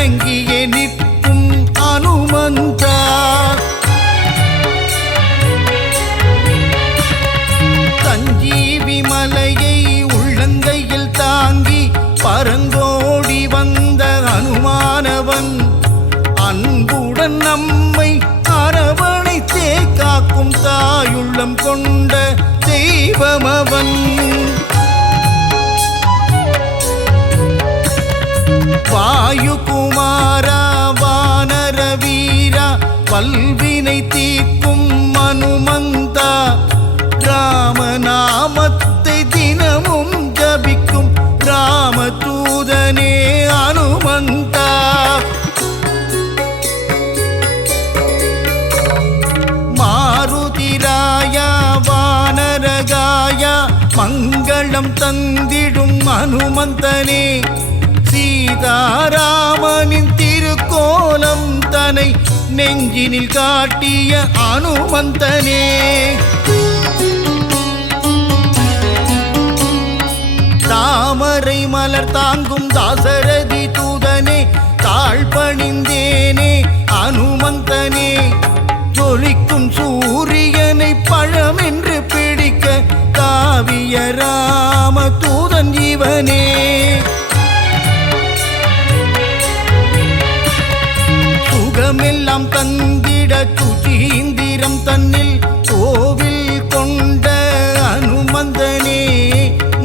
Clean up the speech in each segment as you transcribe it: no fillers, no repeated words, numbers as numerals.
வணங்கியே நிற்கும் அனுமந்தா சஞ்சீவி மலையை உள்ளங்கையில் தாங்கி பரங்கோடி வந்த அனுமானவன் அன்புடன் நம்மை அரவணைத்தே காக்கும் தாயுள்ளம் கொண்ட தெய்வமவன். வாயு குமாரா வானர வீரா வல்வினை தீர்க்கும் அனுமந்தா ராமநாமத்தை தினமும் ஜபிக்கும் ராமதூதனே அனுமந்தா. மாருதிராயா வானரகாயா மங்களம் தந்திடும் அனுமந்தனே சீதாராமனின் திருக்கோலம் தனை நெஞ்சினில் காட்டிய அனுமந்தனே. தாமரை மலர் தாங்கும் தாசரதி தூதனே தாழ்பணிந்தேனே அனுமந்தனே. ஜொலிக்கும் சூரியனை பழமென்று பிடிக்க காவிய ராம தூதன் இவனே. சுகமெல்லாம் தந்திட சுசீந்திரம் தன்னில் கோவில் கொண்ட அனுமந்தனே.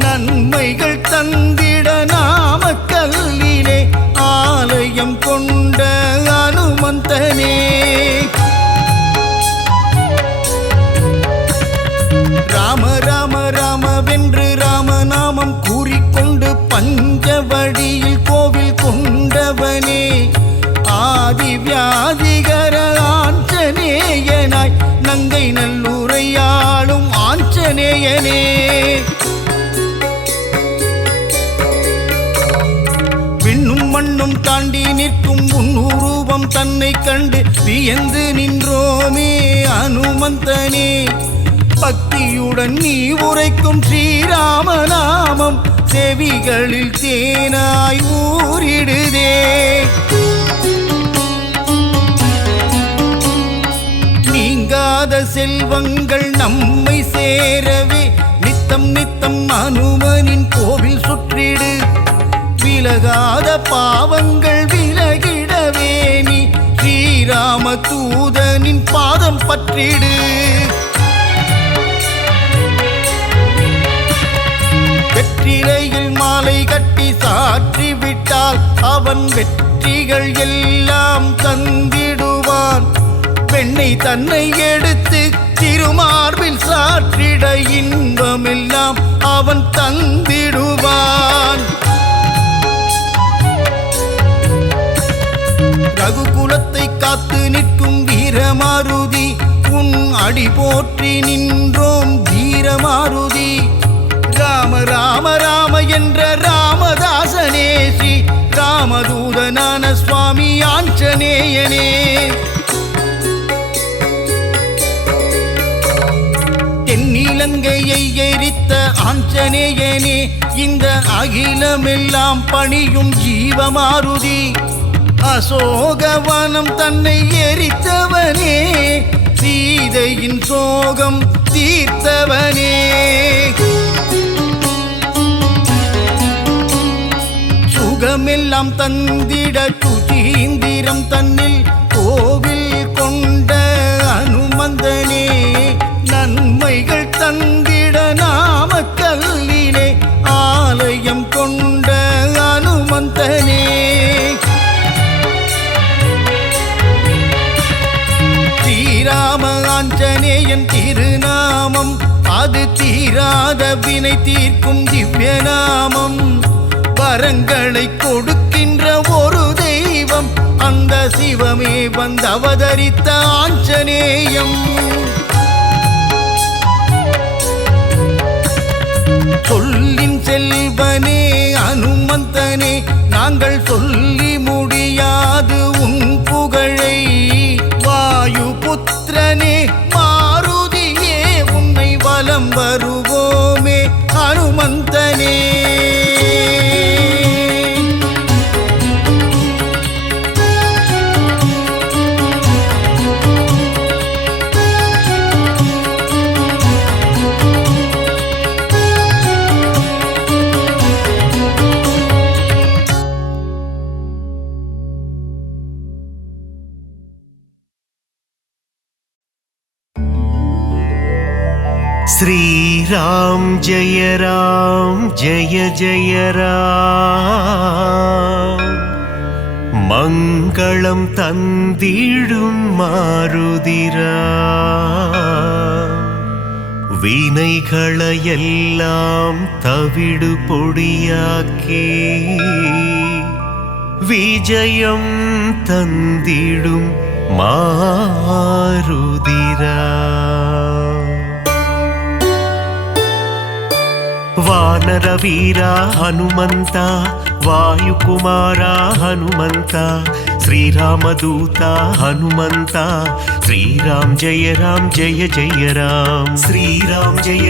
நன்மைகள் தந்திட நாமக்கல்லிலே ஆலயம் கொண்ட அனுமந்தனே. ராம ராம ராமவென்று ராமநாமம் கூறிக்கொண்டு பஞ்சவடியில் கோவில் கொண்டவனே. ஆதி வியாதிகர ஆஞ்சநேயனாய் நங்கை நல்லூரையாளும் ஆஞ்சநேயனே. விண்ணும் மண்ணும் தாண்டி நிற்கும் உன்னுருவம் தன்னை கண்டு வியந்து நின்றோமே அனுமந்தனே. பக்தியுடன் நீ உரைக்கும் ஸ்ரீராமநாமம் செவிகளில் தேனாய் ஊறிடுதே. நீங்காத செல்வங்கள் நம்மை சேரவே நித்தம் நித்தம் அனுமனின் கோவில் சுற்றிடு. விலகாத பாவங்கள் விலகிடவே நீ ஸ்ரீராம தூதனின் பாதம் பற்றிடு. வெற்றிலையில் மாலை கட்டி சாற்றி விட்டால் அவன் வெற்றிகள் எல்லாம் தந்திடுவான். பெண்ணை தன்னை எடுத்து திருமார்பில் சாற்றிட இன்பமெல்லாம் அவன் தந்திடுவான். ரகுகுலத்தை காத்து நிற்கும் வீரமாருதி உன் அடி போற்றி நின்றோம் வீரமாருதி. ராம ராம ராம என்ற ராமதாசனே ஸ்ரீ ராமதூதனான சுவாமி ஆஞ்சநேயனே. தென்னிலங்கையை எரித்த ஆஞ்சநேயனே இந்த அகிலமெல்லாம் பணியும் ஜீவமாருதி. அசோகவனம் தன்னை எரித்தவனே சீதையின் சோகம் தீர்த்தவனே. சுகமெல்லாம் தந்திட சுசீந்திரம் தன்னில் கோவில் கொண்ட அனுமந்தனே. நன்மைகள் தந்திட நாமக்கல்லிலே ஆலயம் கொண்ட அனுமந்தனே. ஸ்ரீராம ஆஞ்சநேயன் திருநாமம் அது தீராத வினை தீர்க்கும் திவ்ய நாமம். வரங்களை கொடுக்கின்ற ஒரு தெய்வம் அந்த சிவமே வந்து அவதரித்த ஆஞ்சநேயம். சொல்லின் செல்வனே அனுமந்தனே நாங்கள் சொல்லி முடியாது உன் புகழை. வாயு புத்திரனே மாருதியே உன்னை வலம் வருவோமே அனுமந்தனே. श्रीराम जय जय राम मङ्गलं तन्दिडुम मारुदिरा வினைகளையெல்லாம் தவிடு பொடியாக்கி விஜயம் தந்திடும் மாருதிரா வானர வீரா ஹனுமந்த வாயுகுமாரா ஹனுமந்த श्रीरामदूता हनुमंता श्रीराम जय राम श्रीराम जय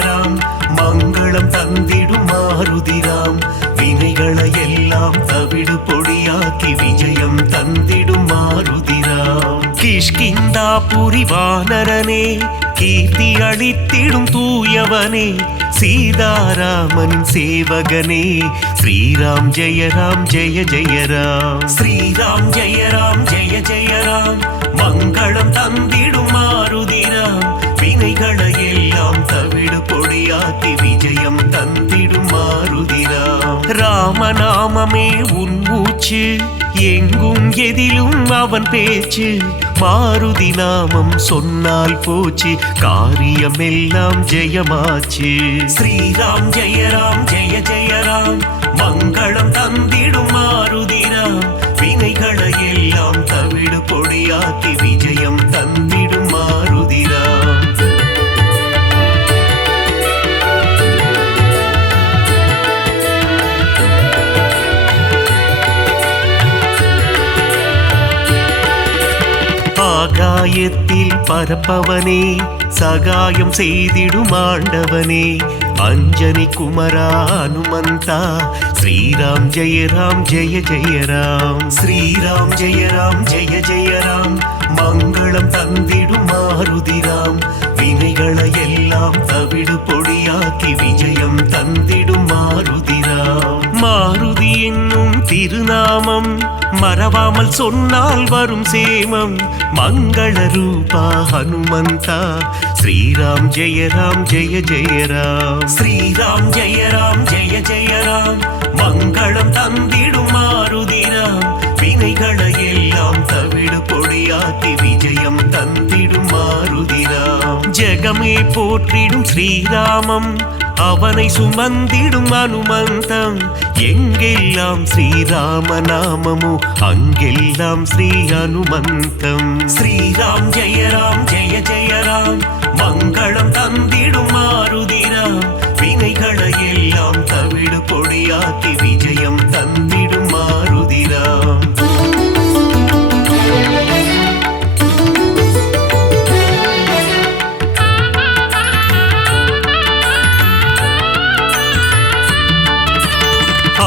राम मंगलम तंदिडुम मारुदिराम विनैगளையெல்லாம் தவிடு பொடியாக்கி விஜயம் தந்திடும் மாருதிராம் கிஷ்கிந்தாபுரி வானரனே கீர்த்தி அளித்திடும் தூயவனே सीतारामन सेवगने श्रीराम जय राम श्रीराम जय राम मंगलम तंदिडुम मारुदिराम विनैगளையெல்லாம் தவிடு பொடியாக்கி விஜயம் தந்திடும் மாருதிராம் ராமநாமமே உன் மூச்சு எங்கும் எதிலும் அவன் பேச்சு மாருதி நாமம் சொன்னால் போச்சு காரியம் எல்லாம் ஜெயமாச்சு ஸ்ரீராம் ஜெய ராம் மங்களம் தந்திடும் மாருதிராம் வினைகளையெல்லாம் தவிடு பொடியாக்கி விஜயம் தந்திடும் மாருதிராம் ஆகாயத்தில் பரப்பவனே சகாயம் செய்திடும் ஆண்டவனே அஞ்சனி குமரா ஹனுமந்தா ஸ்ரீராம் ஜெய ராம் ஸ்ரீராம் ஜெய ராம் மங்களம் தந்திடும் மாருதிராம் வினைகளையெல்லாம் தவிடு பொடியாக்கி விஜயம் தந்திடும் மாருதிராம் மாருதி என்னும் திருநாமம் மறவாமல் சொன்னால் வரும் சேமம் மங்கள ரூபா ஹனுமந்தா ஸ்ரீராம் ஜெய ராம் ஸ்ரீராம் ஜெய ராம் மங்களம் தந்திடும் மாருதிராம் வினைகளையெல்லாம் தவிடு பொடியாக்கி விஜயம் தந்திடும் மாருதிராம் ஜெகமே போற்றிடும் ஸ்ரீராமம் அவனை சுமந்திடும் அனுமந்தம் எங்கெல்லாம் ஸ்ரீராம நாமமோ அங்கெல்லாம் ஸ்ரீ அனுமந்தம் ஸ்ரீராம் ஜெய ராம் மங்களம் தந்திடும் மாருதிராம் வினைகளையெல்லாம் தவிடு பொடியாக்கி விஜயம் தந்திடும் மாருதிராம்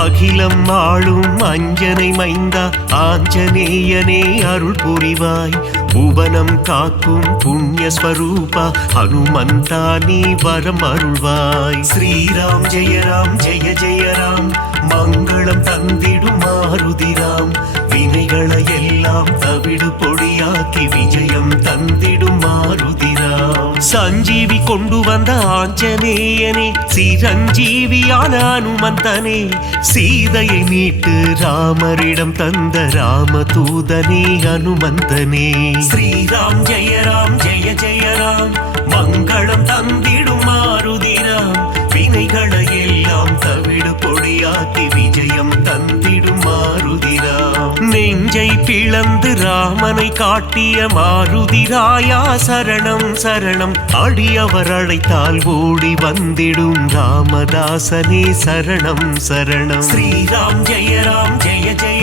அகிலம் ஆளும் அஞ்சனை மைந்தா ஆஞ்சநேயனே அருள் புரிவாய் புவனம் காக்கும் புண்ணிய ஸ்வரூபா ஹனுமந்தா நீ வரம் அருள்வாய் ஸ்ரீராம் ஜெய ராம் மங்களம் தந்திடும் மாருதிராம் வினைகளையெல்லாம் தவிடு பொடியாக்கி விஜயம் தந்திடும் மாருதிராம் சஞ்சீவி கொண்டு வந்த ஆஞ்சநேயனே சிரஞ்சீவியான அனுமந்தனே சீதையை மீட்டு ராமரிடம் தந்த ராமதூதனே அனுமந்தனே ஸ்ரீராம் ஜெய ராம் மங்களம் தந்திடும் மாருதிராம் வினைகளையெல்லாம் தவிடு பொடியாக்கி விஜயம் தந்திடும் மாருதிராம் நெஞ்சை பிளந்து ராமனை காட்டிய மாருதிராயா சரணம் அடியவர் அழைத்தால் ஓடி வந்திடும் ராமதாசனே சரணம் ஸ்ரீராம் ஜெய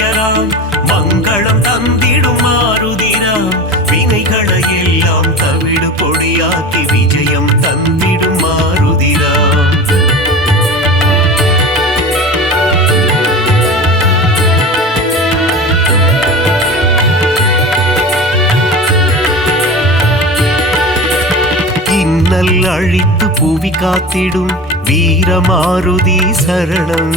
ராம் மங்களம் தந்திடும் மாருதிராம் வினைகளையெல்லாம் தவிடு பொடியாக்கி விஜயம் தந்திடும் மாருதிராம் இன்னல் அழித்து புவி காத்திடும் வீரமாருதி சரணம்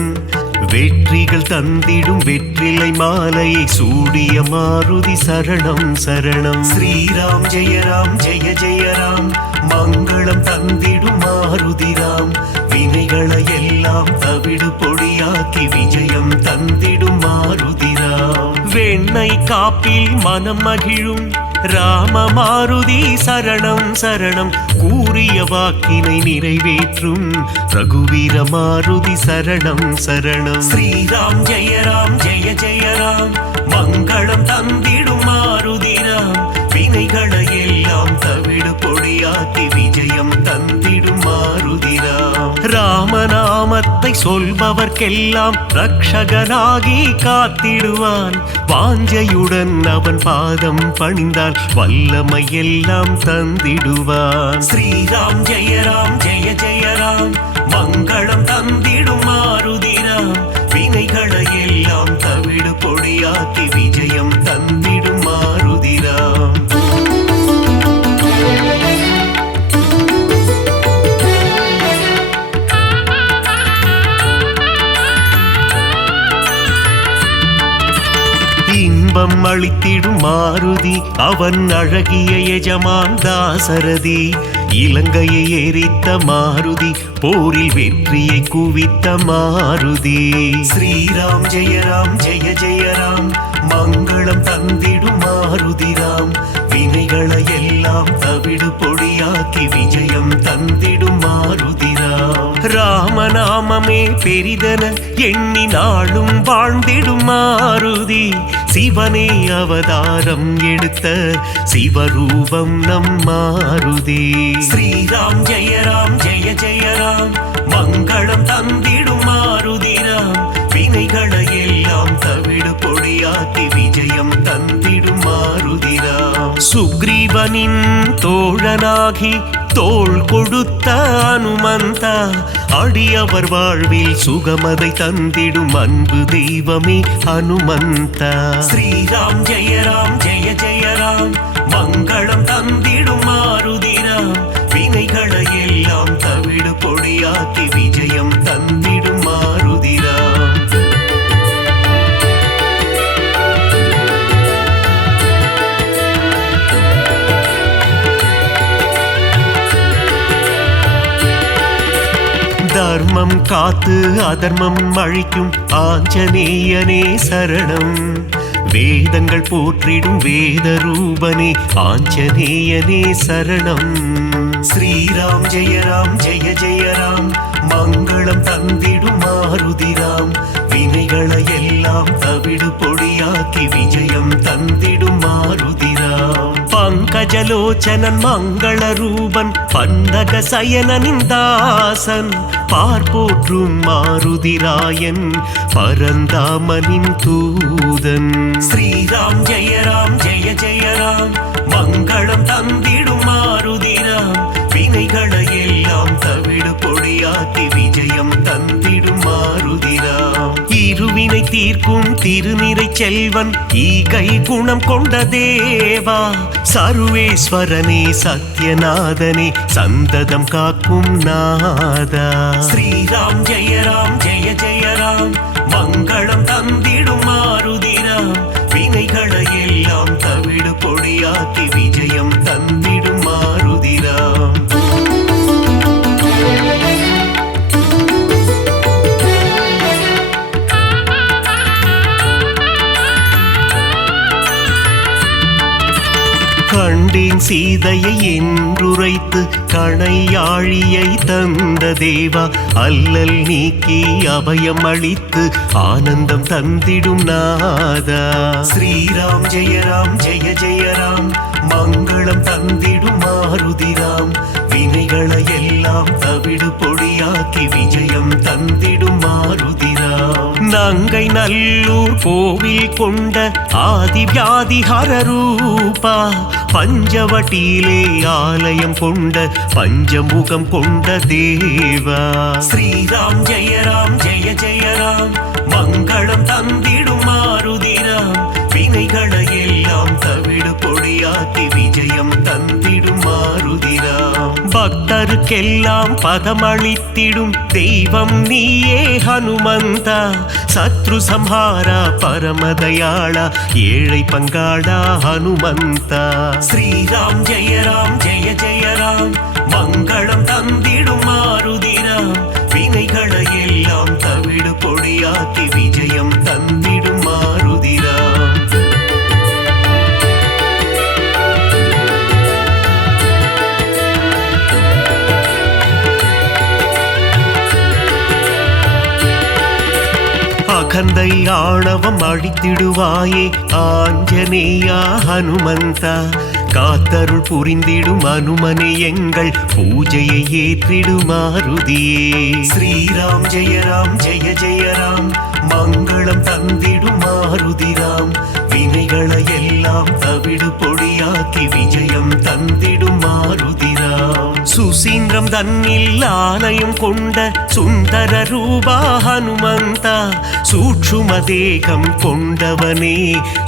வெற்றிகள் தந்திடும் வெற்றிலை மாலையை சூடிய மாருதி சரணம் சரணம். ஸ்ரீராம் ஜெய ராம் ஜெய ஜெய ராம், மங்களம் தந்திடும் மாருதிராம். வினைகளை எல்லாம் தவிடு பொடியாக்கி விஜயம் தந்திடும் மாருதிராம். வெண்ணெய் காப்பில் மனம் மகிழும் ராம மாருதி சரணம் சரணம். கூறிய வாக்கினை நிறைவேற்றும் ரகுவீர மாருதி சரணம் சரணம். ஸ்ரீராம் ஜெய ராம் ஜெய ஜெய ராம், மங்களம் தந்திடும் மாருதிராம். வினைகளை எல்லாம் தவிடு பொடியாக்கி விஜயம் தந்திடும் மாருதிராம். ராமநாமத்தை சொல்பவர்க்கெல்லாம் ரக்ஷகனாகி காத்திடுவான். வாஞ்சையுடன் அவன் பாதம் பணிந்தால் வல்லமை எல்லாம் தந்திடுவான். ஸ்ரீராம் ஜெய ராம் ஜெய ஜெய ராம், மங்களம் தந்திடும் மாருதிராம். வினைகளை எல்லாம் தவிடு பொடியாக்கி விஜயம் தந்திடும் மாருதிராம். இன்பம் அளித்திடும் மாருதி அவன் அழகிய எஜமான் தாசரதி. இலங்கையை எரித்த மாருதி போரில் வெற்றியை குவித்த மாருதி. ஸ்ரீராம் ஜெய ராம் ஜெய ஜெய ராம், மங்களம் தந்திடும் மாருதிராம். வினைகளை எல்லாம் தவிடு பொடியாக்கி விஜயம் தந்திடும் மாருதிராம். ராமநாமமே பெரிதென எண்ணி நாளும் வாழ்ந்திடும் மாருதி. சிவனே அவதாரம் எடுத்த சிவரூபம் நம் மாருதி. ஸ்ரீராம் ஜெய ராம் ஜெய ஜெய ராம், மங்களம் தந்திடும் மாருதிராம். வினைகளை எல்லாம் தவிடு பொடியாக்கி விஜயம் தந்திடும் மாருதிராம். சுக்ரீவனின் தோழனாகி தோள் கொடுத்த அனுமந்தா, அடியவர் வாழ்வில் சுகமதை தந்திடும் அன்பு தெய்வமே ஹனுமந்தா. ஸ்ரீராம் ஜெய ராம் ஜெய ஜெய ராம், மங்களம் தந்திடும் மாருதிராம். வினைகளை எல்லாம் தவிடு பொடியாக்கி விஜயம் தந்திடும் மாருதிராம். தர்மம் காத்து அதர்மம் அழிக்கும் ஆஞ்சநேயனே சரணம். வேதங்கள் போற்றிடும் வேத ரூபனே ஆஞ்சநேயனே சரணம். ஸ்ரீராம் ஜெய ராம் ஜெய ஜெய ராம், மங்களம் தந்திடும் மாருதிராம். வினைகளை எல்லாம் தவிடு பொடியாக்கி விஜயம் தந்திடும் மாருதிராம். பங்கஜலோச்சனன் மங்கள ரூபன் பந்தக சயனனின் தாசன், பார்ப்போற்றும் மாருதிராயன் பரந்தாமனின் தூதன். ஸ்ரீராம் ஜெய ராம் ஜெய ஜெய ராம், மங்களம் தந்திடும் மாருதிராம். வினைகளை எல்லாம் தவிடு பொடியாக்கி விஜயம் தந்திடும் மாருதிராம். இருவினை தீர்க்கும் திருநிறை செல்வன் ஈகை குணம் கொண்ட தேவா. சர்வேஸ்வரனே சத்யநாதனே சந்ததம் காக்கும் நாதா. ஸ்ரீராம் ஜெய ராம் ஜெய ஜெய ராம், மங்களம் தந்திடும் மாருதிராம். வினைகளை எல்லாம் தவிடு பொடியாக்கி விஜயம் தந்திடும் மாருதிராம். கண்டேன் சீதையை என்றுரைத்து கணையாழியை தந்த தேவா. அல்லல் நீக்கி அபயம் அளித்து ஆனந்தம் தந்திடும் நாதா. ஸ்ரீராம் ஜெய ராம் ஜெய ஜெய ராம், மங்களம் தந்திடும் மாருதிராம். வினைகளை எல்லாம் தவிடு பொடியாக்கி விஜயம் தந்திடும் மாருதிராம். நங்கை நல்லூர் கோவில் கொண்ட ஆதிவியாதி ஹரரூபா. பஞ்சவட்டியிலே ஆலயம் கொண்ட பஞ்சமுகம் கொண்ட தேவா. ஸ்ரீராம் ஜெய ராம் ஜெய ஜெய ராம், மங்களம் தந்திடும் மாருதிராம். வினைகளை எல்லாம் தவிடு பொடியாக்கி விஜயம் தந்திடும் மாருதிராம். பக்தர் பக்தருக்கெல்லாம் பதமளித்திடும் தெய்வம் நீயே ஹனுமந்தா. சத்ரு சம்ஹாரா பரமதயாளா ஏழை பங்காளா ஹனுமந்தா. ஸ்ரீராம் ஜெய ராம் ஜெய ஜெய ராம் மங்களம் தந்திடும் மாருதிராம். வினைகளை எல்லாம் தவிடு பொடியாக்கி விஜயம் தந்திடும் மாருதிராம். அகந்தை ஆணவம் அழித்திடுவாயே ஆஞ்சநேயா ஹனுமந்தா. காத்தருள் புரிந்திடும் அனுமனே எங்கள் பூஜையை ஏற்றிடும் மாருதியே. ஸ்ரீராம் ஜெய ராம் ஜெய ஜெய ராம் மங்களம் தந்திடும் மாருதிராம். வினைகளை எல்லாம் தவிடு பொடியாக்கி விஜயம் தந்திடும் மாருதிராம். சுசீந்திரம் தன்னில் ஆலயம் கொண்ட சுந்தர ரூபா ஹனுமந்தா. சூட்சும தேகம் கொண்டவனே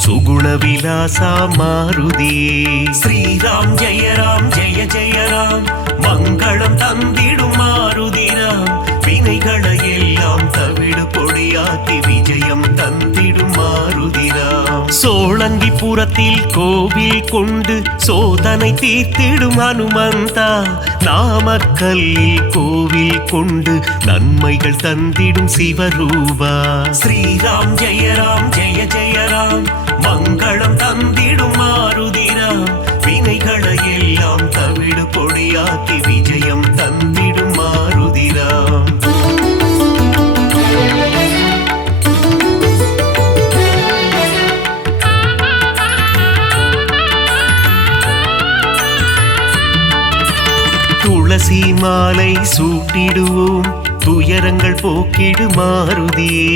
சுகுண விலாசா மாருதியே. ஸ்ரீராம் ஜெய ராம் ஜெய ஜெய ராம் மங்களம் தந்திடும் மாருதிராம். வினைகளை எல்லாம் தவிடு பொடியாக்கி விஜயம் தந்திடும் மாருதிராம். சோழங்கிபுரத்தில் கோவில் கொண்டு சோதனை தீர்த்திடும் ஹனுமந்தா. நாமக்கல்லில் கோவில் கொண்டு நன்மைகள் தந்திடும் சிவரூபா. ஸ்ரீராம் ஜெய ராம் ஜெய ஜெய ராம் மங்களம் தந்திடும் மாருதிராம். வினைகளை எல்லாம் தவிடு பொடியாக்கி விஜயம் தந்திடும் மாருதிராம். துளசி மாலை சூட்டிடுவோம் துயரங்கள் போக்கிடு மாருதியே.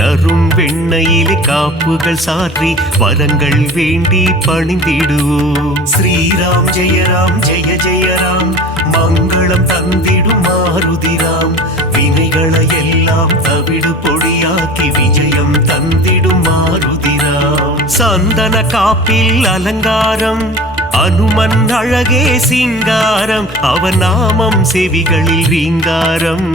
நரும் வெண்ணையிலே காப்புகள் சாற்றி வரங்கள் வேண்டி பணிந்திடுவோம். ஸ்ரீராம் ஜெய ராம் ஜெய ஜெய ராம் மங்களம் தந்திடும் மாருதிராம். வினைகளை எல்லாம் தவிடு பொடியாக்கி விஜயம் தந்திடும் மாருதிராம். சந்தன காப்பில் அலங்காரம் அனுமன் அழகே சிங்காரம். அவன் நாமம் செவிகளில் ரீங்காரம்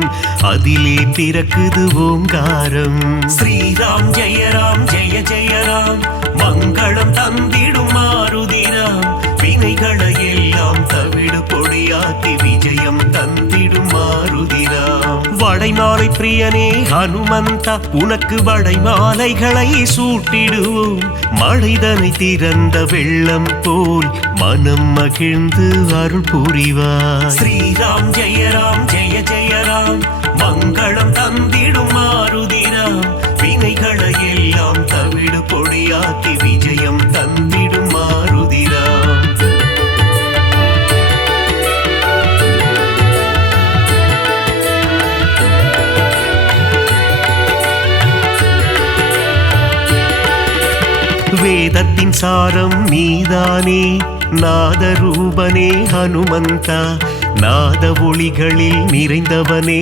அதிலே பிறக்குது ஓங்காரம். ஸ்ரீராம் ஜெய ராம் ஜெய ஜெய ராம் மங்களம் தந்திடும் மாருதிராம். வினைகளை எல்லாம் தவிடு பொடியாக்கி விஜயம் தந்திடும் மாருதிராம். வடைமாலை பிரியனே ஹனுமந்தா உனக்கு வடைமாலைகளை சூட்டிடுவோம். மழைதனை திறந்த வெள்ளம் போல் மனம் மகிழ்ந்து அருள் புரிவாய். ஸ்ரீராம் ஜெய ராம் ஜெய ஜெய ராம் மங்களம் தந்திடும் மாருதிராம். வினைகளை எல்லாம் தவிடு பொடியாக்கி விஜயம் தந்திடும் மாருதிராம். வேதத்தின் சாரம் நீதானே நாதரூபனே ஹனுமந்தா. நாத ஒளிகளில் நிறைந்தவனே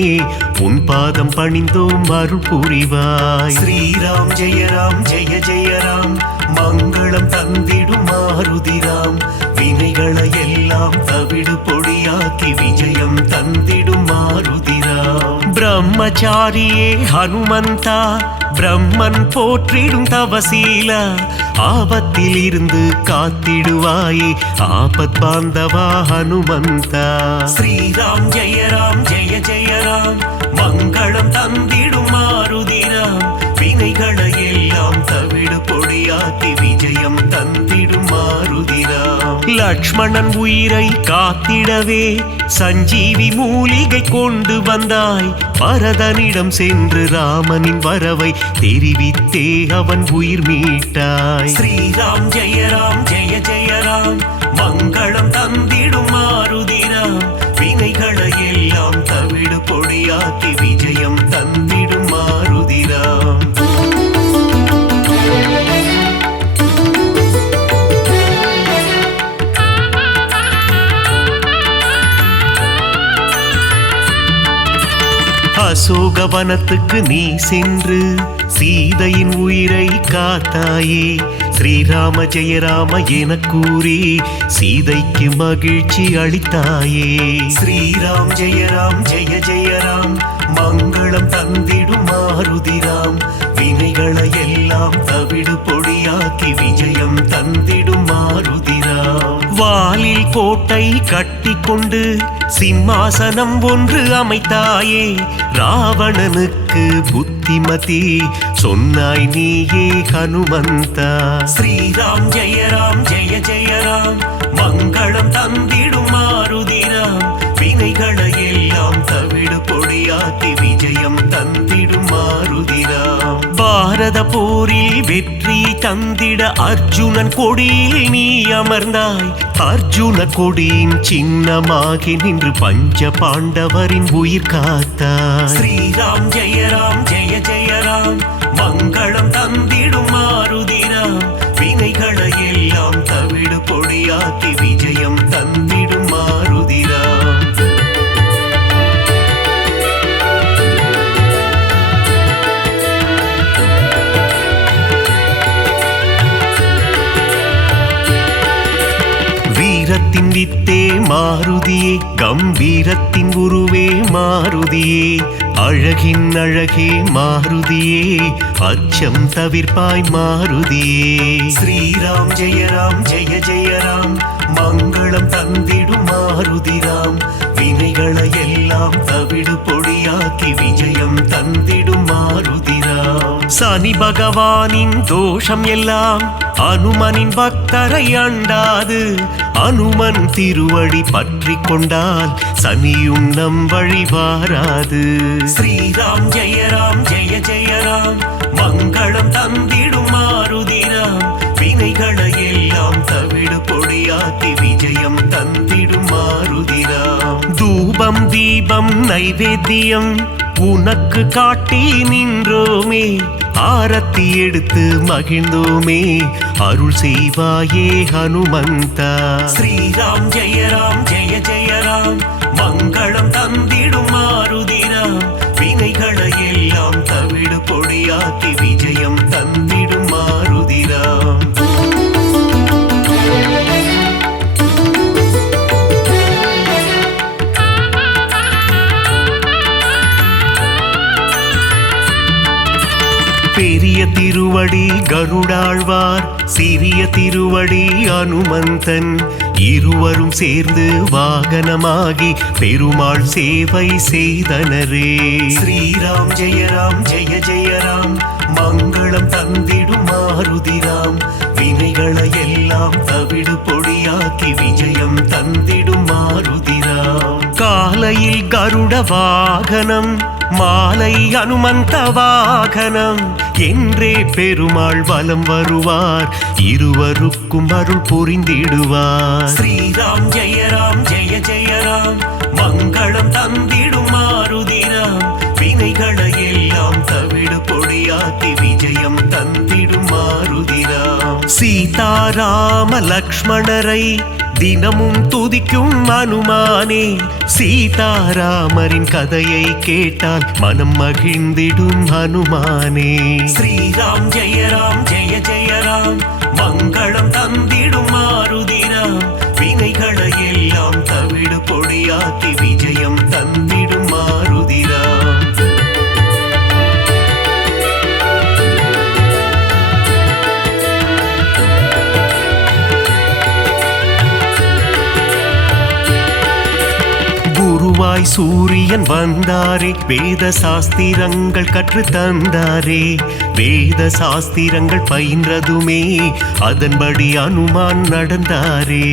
உன் பாதம் பணிந்தோம் அருள் புரிவாய். ஸ்ரீராம் ஜெய ராம் ஜெய ஜெய ராம் மங்களம் தந்திடும் மாருதிராம். வினைகளை எல்லாம் தவிடு பொடியாக்கி விஜயம் தந்திடும் மாருதிராம். பிரம்மச்சாரியே ஹனுமந்தா பிரம்மன் போற்றிடும் தவசீலா. ஆபத்தில் இருந்து காத்திடுவாயே ஆபத் பாந்தவா ஹனுமந்தா. ஸ்ரீராம் ஜெய ராம் ஜெய ஜெய ராம் மங்களம் தந்திடும் மாருதிராம். வினைகளை எல்லாம் தவிடு பொடியாக்கி விஜயம் தந்திடும் மாருதிராம். லக்ஷ்மணன் உயிரை காத்திடவே சஞ்சீவி மூலிகை கொண்டு வந்தாய். பரதனிடம் சென்று ராமனின் வரவை தெரிவித்தே அவன் உயிர் மீட்டாய். ஸ்ரீராம் ஜெய ராம் ஜெய ஜெய ராம் மங்களம் தந்திடும் மாருதிராம். வினைகளை எல்லாம் தவிடு பொடியாக்கி விஜயம் தந்திடும் மாருதிராம். அசோகவனத்துக்கு நீ சென்று சீதையின் உயிரை காத்தாயே. ஸ்ரீராம ஜெய ராம என கூறி சீதைக்கு மகிழ்ச்சி அளித்தாயே. ஸ்ரீராம் ஜெய ராம் ஜெய ஜெய ராம் மங்களம் தந்திடும் மாருதிராம் வினைகளை எல்லாம் தவிடு பொடியாக்கி விஜயம் தந்திடும் மாருதிராம். வாலில் கோட்டை கட்டி கொண்டு சிம்மாசனம் ஒன்று அமைத்தாயே. ராவணனுக்கு புத்திமதி சொன்னாய் நீயே ஹனுமந்தா. ஸ்ரீராம் ஜெய ராம் ஜெய ஜெய ராம் மங்களம் தந்திடும் மாருதிராம் வினைகளை எல்லாம் தவிடு பொடியாக்கி விஜயம் தந்திடும் மாருதிராம். பாரத போரில் வெற்றி தந்திட அர்ஜுனன் கொடியில் நீ அமர்ந்தாய். அர்ஜுன கொடியின் சின்னமாகி நின்று பஞ்ச பாண்டவரின் உயிர் காத்தாய். ஸ்ரீராம் ஜெய ராம் ஜெய ஜெய ராம் மங்களம் தந்திடும் மாருதிராம் வினைகளை எல்லாம் தவிடு பொடியாக்கி விஜயம் தந்திடும் மாருதிராம். வீரத்தின் வித்தே மாருதியே கம்பீரத்தின் உருவே மாருதியே அழகின் அழகே மாருதியே அச்சம் தவிர்ப்பாய் மாருதியே. ஸ்ரீராம் ஜெய ராம் ஜெய ஜெய ராம் மங்களம் தந்திடும் மாருதிராம் வினைகளை எல்லாம் தவிடு பொடியாக்கி விஜயம் தந்திடும் மாருதிராம். சனி பகவானின் தோஷம் எல்லாம் அனுமனின் பக்தரை அண்டாது. அனுமன் திருவடி பற்றி கொண்டால் சனியும் நம் வழி வாராது. ஸ்ரீராம் ஜெய ராம் ஜெய ஜெய ராம் மங்களம் தந்திடும் மாருதிராம் வினைகளை எல்லாம் தவிடு பொடியாக்கி விஜயம் தந்திடும் மாருதிராம். தூபம் தீபம் நைவேத்தியம் உனக்கு காட்டி நின்றோமே. ஆரத்தி எடுத்து மகிழ்ந்தோமே அருள் செய்வாயே ஹனுமந்தா. ஸ்ரீராம் ஜெய ராம் ஜெய ஜெய ராம் மங்களம் தந்திடும் மாருதிராம் வினைகளை எல்லாம் தவிடு பொடியாக்கி விஜயம் தந்திடும் மாருதிராம். பெரிய திருவடி கருடாழ்வார் சிறிய திருவடி அனுமந்தன் இருவரும் சேர்ந்து வாகனமாகி பெருமாள் சேவை செய்தனரே. ஸ்ரீராம் ஜெய ராம் ஜெய ஜெய ராம் மங்களம் தந்திடும் மாருதிராம் வினைகளை எல்லாம் தவிடு பொடியாக்கி விஜயம் தந்திடும் மாருதிராம். காலையில் கருட வாகனம் மாலை அனுமந்த வாகனம் என்றே பெருமாள் வலம் வருவார் இருவருக்கும் அருள் புரிந்திடுவார். ஸ்ரீராம் ஜெய ராம் ஜெய ஜெய ராம் மங்களம் தந்திடும் மாருதிராம் வினைகளை எல்லாம் தவிடு பொடியாக்கி விஜயம் தந்திடும் மாருதிராம். சீதாராம லக்ஷ்மணரை தினமும் துதிக்கும் அனுமானே. சீதாராமரின் கதையை கேட்டால் மனம் மகிழ்ந்திடும் ஹனுமானே. ஸ்ரீராம் ஜெய ராம் ஜெய ஜெய ராம் மங்களம் தந்திடும் மாருதிராம் வினைகளை எல்லாம் தவிடு பொடியாக்கி விஜயம் தந்திடும் மாருதிராம். குருவாய் சூரியன் வந்தாரே வேத சாஸ்திரங்கள் கற்று தந்தாரே. வேத சாஸ்திரங்கள் பயின்றதுமே அதன்படி அனுமான் நடந்தாரே.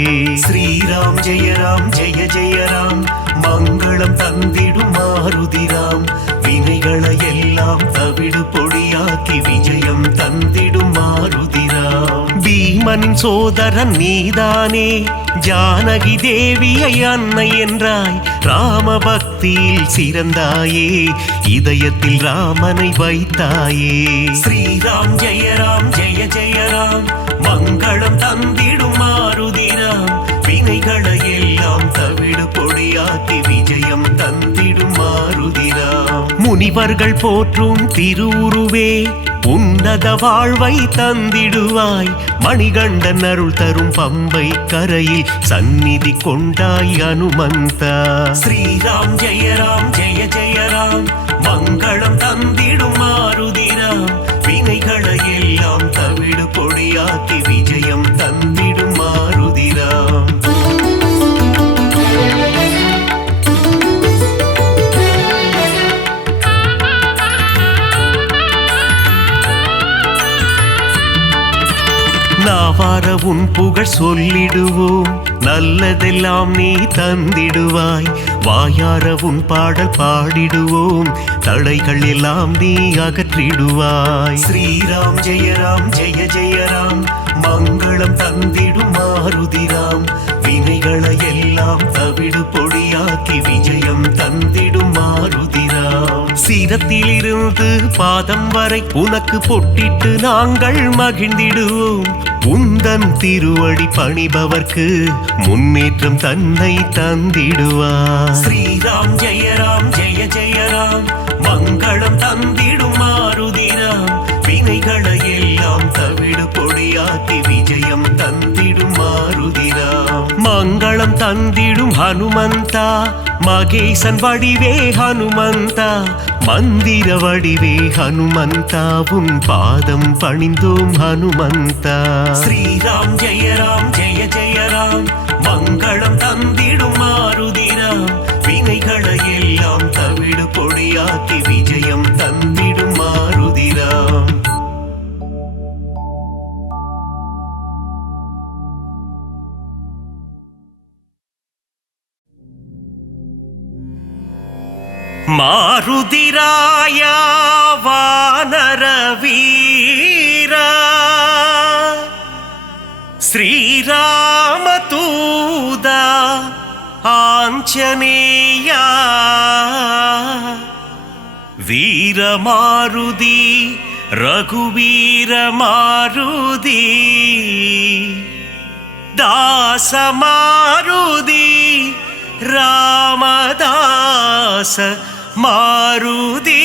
ஸ்ரீராம் ஜெய ராம் ஜெய ஜெய ராம் மங்களம் தந்திடும் மாருதிராம் வினைகளை எல்லாம் தவிடு பொடியாக்கி விஜயம் தந்திடும் மாருதிராம். பீமனின் சோதரன் நீதானே ஜானகி தேவியை அன்னை என்றாய். ராம பக்தியில் சிறந்தாயே இதயத்தில் ராமனை வைத்தாயே. ஸ்ரீராம் ஜெய ராம் ஜெய ஜெய ராம் மங்களம் தந்திடும் மாருதிராம் வினைகளை எல்லாம் தவிடு பொடியாக்கி விஜயம் தந்திடும் மாருதிராம். முனிவர்கள் போற்றும் திருவுருவே உன்னத வாழ்வை தந்திடுவாய். மணிகண்டன் அருள் தரும் பம்பை கரையில் சந்நிதி கொண்டாய் அனுமந்தா. ஸ்ரீராம் ஜெயராம் ஜெய ஜெயராம், மங்களம் தந்திடும் மாருதிராம். வினைகளை எல்லாம் தவிடு பொடியாக்கி விஜயம் தந்திடும் மாருதிராம். நாவார உன் புகழ் சொல்லிடுவோம், நல்லதெல்லாம் நீ தந்திடுவாய். வாயார உன் பாடல் பாடிடுவோம், தடைகள் எல்லாம் நீ அகற்றிடுவாய். ஸ்ரீராம் ஜெயராம் ஜெய ஜெயராம், மங்களம் தந்திடும் மாருதிராம். வினைகளை எல்லாம் தவிடு பொடியாக்கி விஜயம் தந்திடும் மாருதிராம். சீரத்திலிருந்து பாதம் வரை உனக்கு பொட்டிட்டு நாங்கள் மகிழ்ந்திடுவோம். உந்தன் திருவடி பணிபவர்க்கு முன்னேற்றம் தன்னை தந்திடுவார். ஸ்ரீராம் ஜெயராம் ஜெய ஜெயராம், மங்களம் தந்திடும் மாருதிராம். வினைகளை எல்லாம் தவிடு பொடியாக்கி விஜயம் தந்திடும் மாருதிராம். மங்களம் தந்திடும் ஹனுமந்தா, மகேசன் வடிவே ஹனுமந்தா. மந்திர வடிவே ஹனுமந்தா, உன் பாதம் பணிந்தோம் ஹனுமந்தா. ஸ்ரீராம் ஜெயராம் ஜெய ஜெயராம், மங்களம் தந்திடும் மாருதிராம். வினைகளை எல்லாம் தவிடு பொடியாக்கி விஜயம் தந்திடும் மாருதிராம். மாருதிராயா வானர வீரா, ஸ்ரீராமதூதா ஆஞ்சநேயா. வீரமாருதி ரகுவீர மாருதி, தாசமாருதி ராமதாச மாருதி.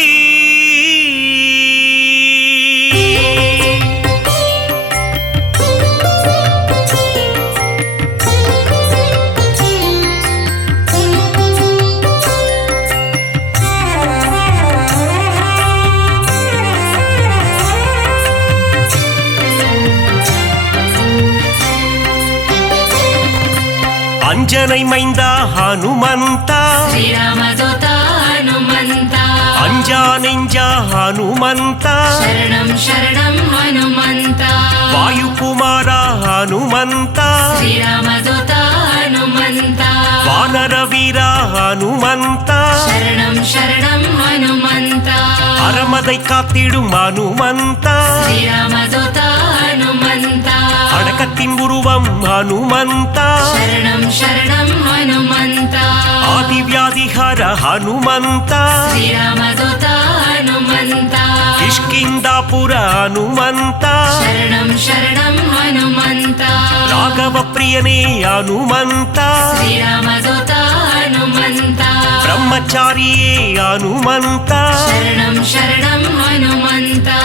அஞ்சனை மைந்தா ஹனுமந்தா, ஸ்ரீராமதூதா ஹனுமந்தா. அஞ்சா நெஞ்சா ஹனுமந்தா, சரணம் சரணம் ஹனுமந்தா. வாயுகுமாரா ஹனுமந்தா, ஸ்ரீராமதூதா ஹனுமந்தா. வானர வீரா ஹனுமந்தா, சரணம் சரணம் ஹனுமந்தா. அறமதை காத்திடும் ஹனுமந்தா, ஸ்ரீராமதூதா ஹனுமந்தா. அடக்கத்தின் உருவம் ஹனுமந்தா, சரணம் சரணம் ஹனுமந்தா. ஆதிவியாதிஹர ஹனுமந்தா, ஸ்ரீராமதூதா ஹனுமந்தா. கிஷ்கிந்தாபுர ஹனுமந்தா, சரணம் சரணம் ஹனுமந்தா. ராகவ பிரியனே ஹனுமந்தா, ஸ்ரீராமதூதா ஹனுமந்தா. பிரம்மச்சாரியே ஹனுமந்தா, சரணம் சரணம் ஹனுமந்தா.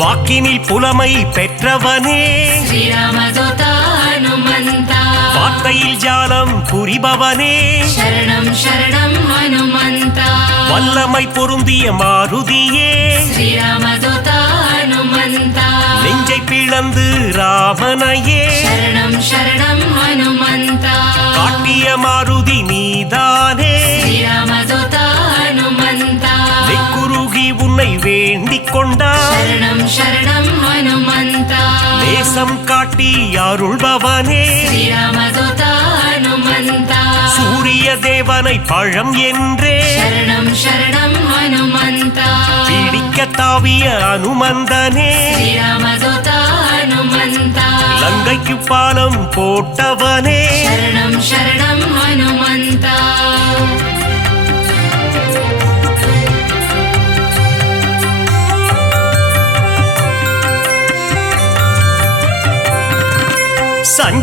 வாக்கினில் புலமை பெற்றவனே, ஸ்ரீராமதூதா ஹனுமந்தா. வார்த்தையில் ஜாலம் புரிபவனே, சரணம் சரணம் ஹனுமந்தா. வல்லமை பொருந்திய மாருதியே, ஸ்ரீராமதூதா ஹனுமந்தா. நெஞ்சை பிளந்து ராமனையே, சரணம் சரணம் ஹனுமந்தா. காட்டிய மாருதி நீதானே, ஸ்ரீராமதூதா ஹனுமந்தா. நெக்குருகி உன்னை வேண்டிக் கொண்டார், சரணம் சரணம் ஹனுமந்தா. நேசம் காட்டி அருள்பவனே, ஸ்ரீராமதூதா ஹனுமந்தா. சூரிய தேவனை பழம் என்றே சரணம் சரணம் ஹனுமந்தா. பிடிக்க தாவிய அனுமந்தனே, ஸ்ரீராமதூதா ஹனுமந்தா. லங்கைக்கு பாலம் போட்டவனே, சரணம் சரணம் ஹனுமந்தா.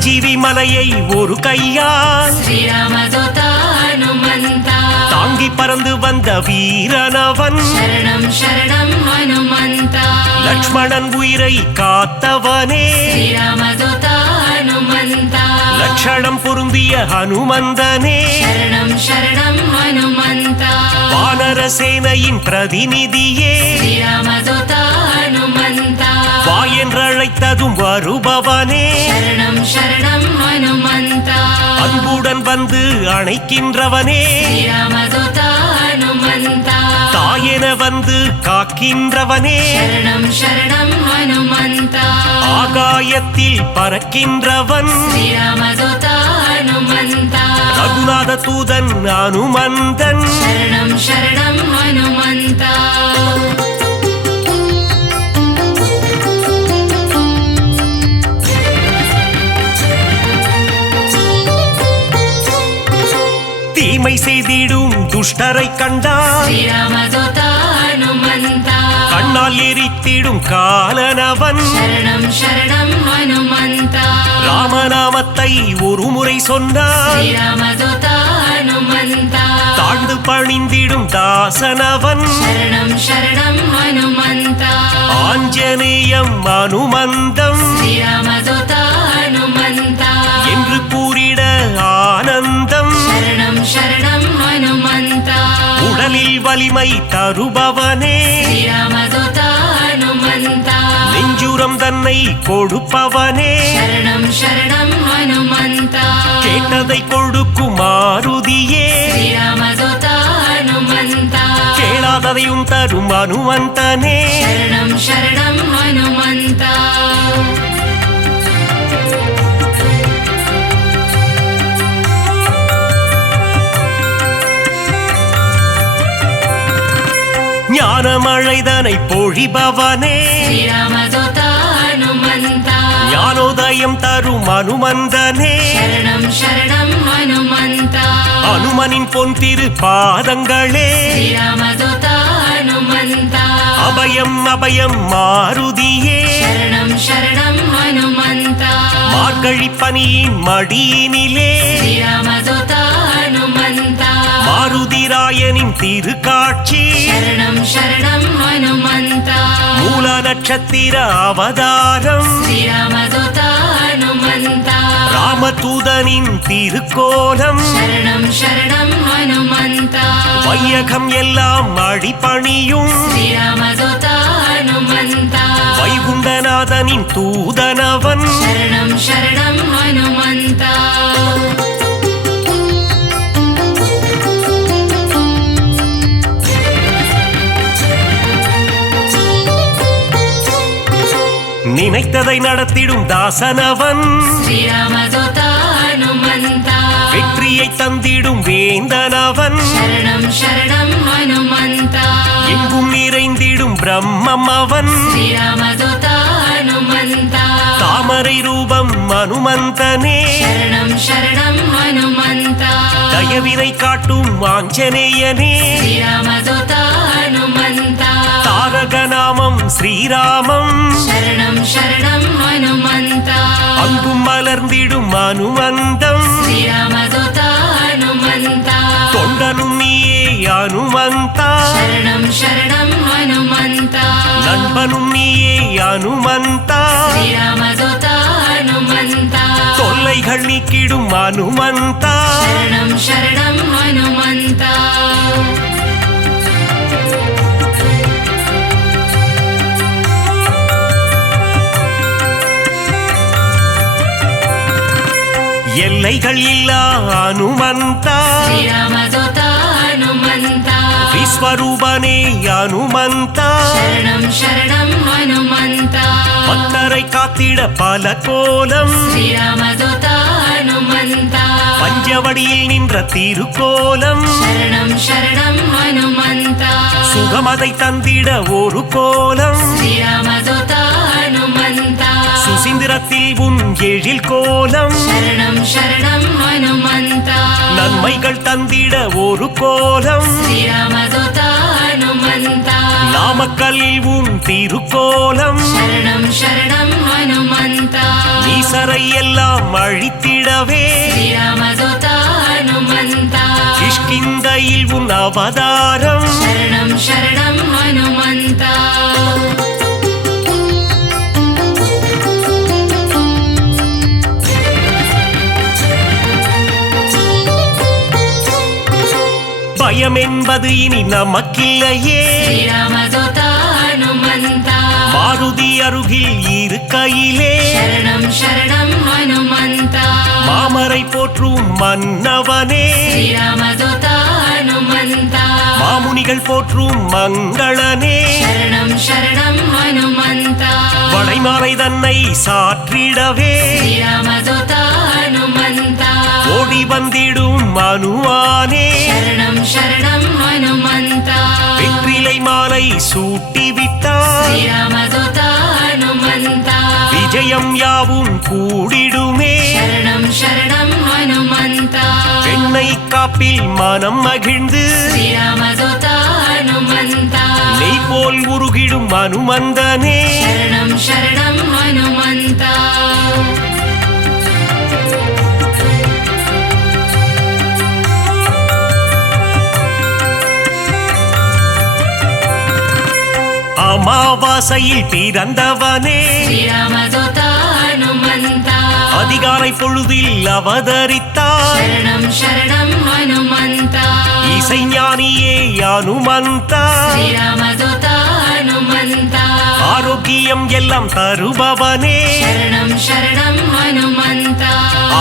சஞ்சீவி மலையை ஒரு கையால் ஸ்ரீராமதூத ஹனுமந்தா தாங்கி பறந்து வந்த வீரனவன் சரணம் சரணம் ஹனுமந்தா லக்ஷ்மணன் உயிரை காத்தவனே ஸ்ரீராமதூத ஹனுமந்தா லட்சணம் பொருந்திய ஹனுமந்தனே சரணம் சரணம் ஹனுமந்தா வானர சேனையின் பிரதிநிதியே ஸ்ரீராமதூத ஹனுமந்தா வா என்றழைத்ததும் வருபவனே சரணம் சரணம் ஹனுமந்தா அன்புடன் வந்து அணைக்கின்றவனே ஸ்ரீராமதூத ஹனுமந்தா தாயென வந்து காக்கின்றவனே சரணம் சரணம் ஹனுமந்தா ஆகாயத்தில் பறக்கின்றவன் ஸ்ரீராமதூத ஹனுமந்தா ரகுநாத தூதன் அனுமந்தன் சரணம் சரணம் ஹனுமந்தா தீமை செய்திடும் துஷ்டரை கண்டால் ஸ்ரீராமதூத ஹனுமந்தா கண்ணால் எரித்திடும் காலனவன் சரணம் சரணம் ஹனுமந்தா ராமநாமத்தை ஒரு முறை சொன்னால் ஸ்ரீராமதூத ஹனுமந்தா தாழ்ந்து பணிந்திடும் தாசனவன் சரணம் சரணம் ஹனுமந்தா ஆஞ்சநேயம் அனுமந்தம் ஸ்ரீராமதூத ஹனுமந்தா என்று கூறிட ஆனந்தம் சரணம் சரணம் ஹனுமந்தா உடலில் வலிமை தருபவனே ஸ்ரீராமதூத ஹனுமந்தா நெஞ்சுரம் தன்னை கொடுப்பவனே சரணம் சரணம் ஹனுமந்தா கேட்டதை கொடுக்கும் மாருதியே ஸ்ரீராமதூத ஹனுமந்தா கேளாததையும் தரும் அனுமந்தனே சரணம் சரணம் ஹனுமந்தா ஞானமழைதனை பொழிபவனே ஸ்ரீராமதூத ஹனுமந்தா ஞானோதயம் தரும் அனுமந்தனே சரணம் சரணம் ஹனுமந்தா அனுமனின் பொன் திரு பாதங்களே ஸ்ரீராமதூத ஹனுமந்தா அபயம் அபயம் மாருதியே சரணம் சரணம் ஹனுமந்தா மார்கழி பனியின் மடியினிலே ஸ்ரீராமதூத ஹனுமந்தா மாருதிராயனின் திருக்காட்சி சரணம் சரணம் ஹனுமந்தா மூல நட்சத்திர அவதாரம் ஸ்ரீராமதூத ஹனுமந்தா ராமதூதனின் திருக்கோலம் சரணம் சரணம் ஹனுமந்தா வையகம் எல்லாம் அடிபணியும் ஸ்ரீராமதூத ஹனுமந்தா வைகுண்டநாதனின் தூதனவன் சரணம் சரணம் ஹனுமந்தா நினைத்ததை நடத்திடும் தாசனவன் ஸ்ரீராமதூத ஹனுமந்தா வெற்றியை தந்திடும் வேந்தனவன் சரணம் சரணம் ஹனுமந்தா எங்கும் நிறைந்திடும் பிரம்மம் அவன் ஸ்ரீராமதூத ஹனுமந்தா தாமரை ரூபம் அனுமந்தனே சரணம் சரணம் ஹனுமந்தா தயவினை காட்டும் ஆஞ்சநேயனே ஸ்ரீராமதூத ஹனுமந்தா தாரக நாமம் ஸ்ரீராமம் சரணம் சரணம் ஹனுமந்தா அங்கும் மலர்ந்திடும் அனுமந்தம் ஸ்ரீராமதூத ஹனுமந்தா தொண்டனும் நீயே அனுமந்தா சரணம் சரணம் ஹனுமந்தா நண்பனும் நீயே அனுமந்தா ஸ்ரீராமதூத ஹனுமந்தா தொல்லைகள் நீக்கிடும் அனுமந்தா சரணம் சரணம் ஹனுமந்தா எல்லைகள் இல்லா அனுமந்தா ஸ்ரீராமதூத ஹனுமந்தா விஸ்வரூபனே அனுமந்தா சரணம் சரணம் ஹனுமந்தா பக்தரை காத்திட பல கோலம் ஸ்ரீராமதூத ஹனுமந்தா பஞ்சவடியில் நின்ற திருக்கோலம் சரணம் சரணம் ஹனுமந்தா சுகமதை தந்திட ஒரு கோலம் ஸ்ரீராமதூத ஹனுமந்தா சுசீந்திரத்தில் உன் எழில் கோலம் சரணம் சரணம் ஹனுமந்தா நன்மைகள் தந்திட ஒரு கோலம் ஸ்ரீராமதூத ஹனுமந்தா நாமக்கல்லில் உன் திருக்கோலம் சரணம் சரணம் ஹனுமந்தா ஈசரை எல்லாம் அழித்திடவே ஸ்ரீராமதூதா ஹனுமந்தா கிஷ்கிந்தையில் உன் அவதாரம் சரணம் சரணம் ஹனுமந்தா பயம் என்பது இனி நமக்கில்லையே ஸ்ரீராமதூதா ஹனுமந்தா மாருதி அருகில் இருக்கையிலே சரணம் சரணம் ஹனுமந்தா மாமரை போற்றும் மன்னவனே ஸ்ரீராமதூதா ஹனுமந்தா மாமுனிகள் போற்றும் மங்களனே சரணம் சரணம் ஹனுமந்தா வளைமாலை தன்னை சாற்றிடவே ஸ்ரீராமதூதா ஹனுமந்தா ஓடி வந்திடும் மனுவானே சரணம் சரணம் ஹனுமந்தா வெற்றிலை மாலை சூட்டிவிட்டார் ஸ்ரீராமதூதா ஹனுமந்தா விஜயம் யாவும் கூடிடுமே சரணம் சரணம் ஹனுமந்தா வெண்ணை காப்பில் மனம் மகிழ்ந்து ஸ்ரீராமதூதா ஹனுமந்தா நெய் போல் உருகிடும் அனுமந்தனே சரணம் சரணம் ஹனுமந்தா அமாவாசையில் பிறந்தவனே ஸ்ரீராமதூதா ஹனுமந்தா அதிகாலை பொழுதில் அவதரித்தார் சரணம் சரணம் ஹனுமந்தா இசைஞானியே அனுமந்தா ஸ்ரீராமதூதா ஹனுமந்தா ஆரோக்கியம் எல்லாம் தருபவனே சரணம் சரணம் ஹனுமந்தா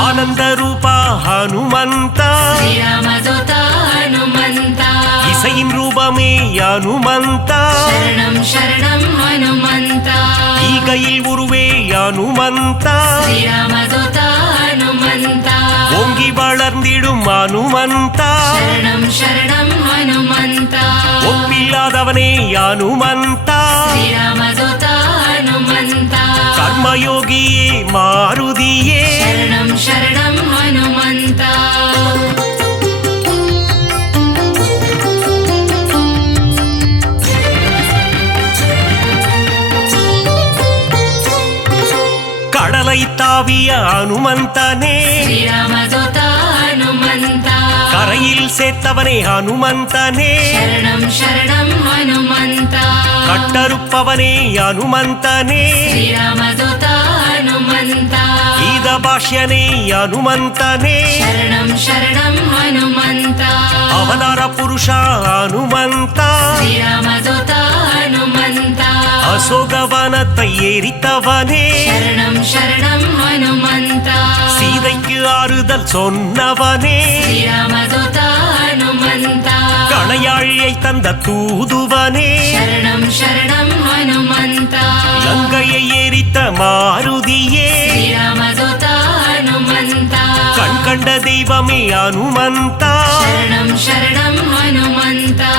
ஆனந்த ரூபா ஹனுமந்தா ஸ்ரீராமதூதா ஹனுமந்தா இசையின் ரூபமே அனுமந்தா சரணம் சரணம் ஹனுமந்தா ஈகையில் உருவே அனுமந்தா ஸ்ரீராமதூதா ஹனுமந்தா ஓங்கி வளர்ந்திடும் அனுமந்தா சரணம் சரணம் ஹனுமந்தா ஒப்பில்லாதவனே அனுமந்தா ஸ்ரீராமதூதா ஹனுமந்தா கர்மயோகியே மாருதியே சரணம் சரணம் ஹனுமந்தா கடலை தாவிய அனுமந்தனே ஸ்ரீராமதூதா ஹனுமந்தா கரையில் சேர்த்தவனே அனுமந்தனே சரணம் சரணம் ஹனுமந்தா கட்டறுப்பவனே அனுமந்தனே ஸ்ரீராமதூதா ஹனுமந்தா கீத பாஷ்யனே அனுமந்தனே சரணம் சரணம் ஹனுமந்தா அவதார புருஷா அனுமந்தா ஸ்ரீராமதூதா ஹனுமந்தா அசோகவனத்தை எரித்தவனே சரணம் சரணம் ஹனுமந்தா சீதைக்கு ஆறுதல் சொன்னவனே ஸ்ரீராமதூதா ஹனுமந்தா கணையாழியை தந்த தூதுவனே சரணம் சரணம் ஹனுமந்தா லங்கையை எரித்த மாருதியே ஸ்ரீராமதூதா ஹனுமந்தா கண் கண்ட தெய்வமே அனுமந்தா சரணம் சரணம் ஹனுமந்தா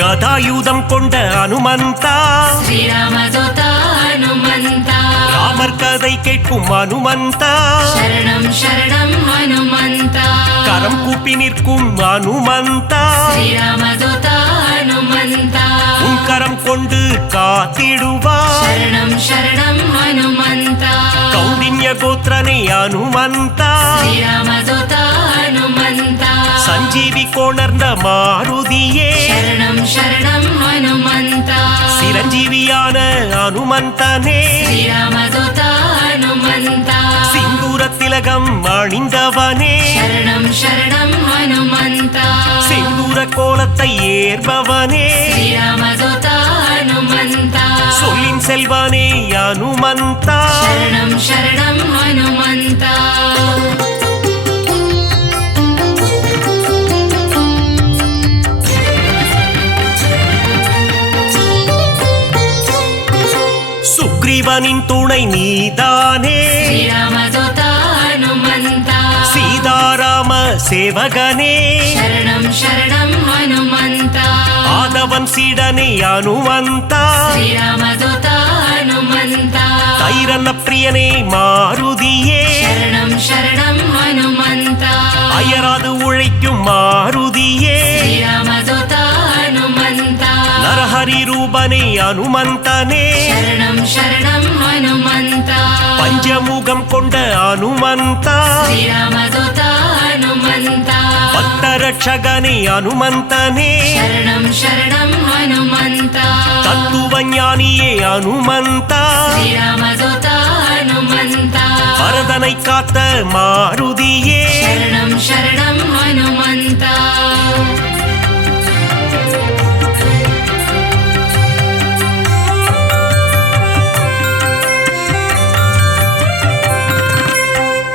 கதாயுதம் கொண்ட அனுமந்தா ஸ்ரீராமதூதா ஹனுமந்தா ராமர் கதை கேட்கும் அனுமந்தா சரணம் சரணம் ஹனுமந்தா கரம் கூப்பி நிற்கும் அனுமந்தா ஸ்ரீராமதூதா ஹனுமந்தா உன் கரம் கொண்டு காத்திடுவார் சரணம் சரணம் ஹனுமந்தா கௌண்டின்ய கோத்திரனே அனுமந்தா ஸ்ரீராமதூதா ஹனுமந்தா சஞ்சீவி கோணர்ந்த மாருதியே சரணம் சரணம் ஹனுமந்தா சிரஞ்சீவியான அனுமந்தனே ஸ்ரீராமதூதா ஹனுமந்தா சிந்தூர திலகம் அணிந்தவனே சரணம் சரணம் ஹனுமந்தா சிந்தூர கோலத்தை ஏற்பவனே ஸ்ரீராமதூதா ஹனுமந்தா சொல்லின் செல்வனே அனுமந்தா சரணம் சரணம் ஹனுமந்தா சுக்ரீவனின் துணை நீதானே ஸ்ரீராமதூதா ஹனுமந்தா சீதாராம சேவகனே சரணம் சரணம் ஹனுமந்தா ஆதவன் சீடனே அனுமந்தா ஸ்ரீராமதூதா ஹனுமந்தா சைரன பிரியனே மாருதியே சரணம் சரணம் ஹனுமந்தா அயராது உழைக்கும் மாருதியே ஸ்ரீராமதூதா ஹனுமந்தா நரஹரி ரூபனே அனுமந்தனே சரணம் சரணம் ஹனுமந்தா பஞ்சமுகம் கொண்ட அனுமந்தா ஸ்ரீராமதூதா ஹனுமந்தா பக்தரட்சகனே அனுமந்தனே சரணம் சரணம் ஹனுமந்தா தத்துவஞானியே அனுமந்தா ஸ்ரீராமதூதா ஹனுமந்தா பரதனை காத்த மாருதியே சரணம் சரணம் ஹனுமந்தா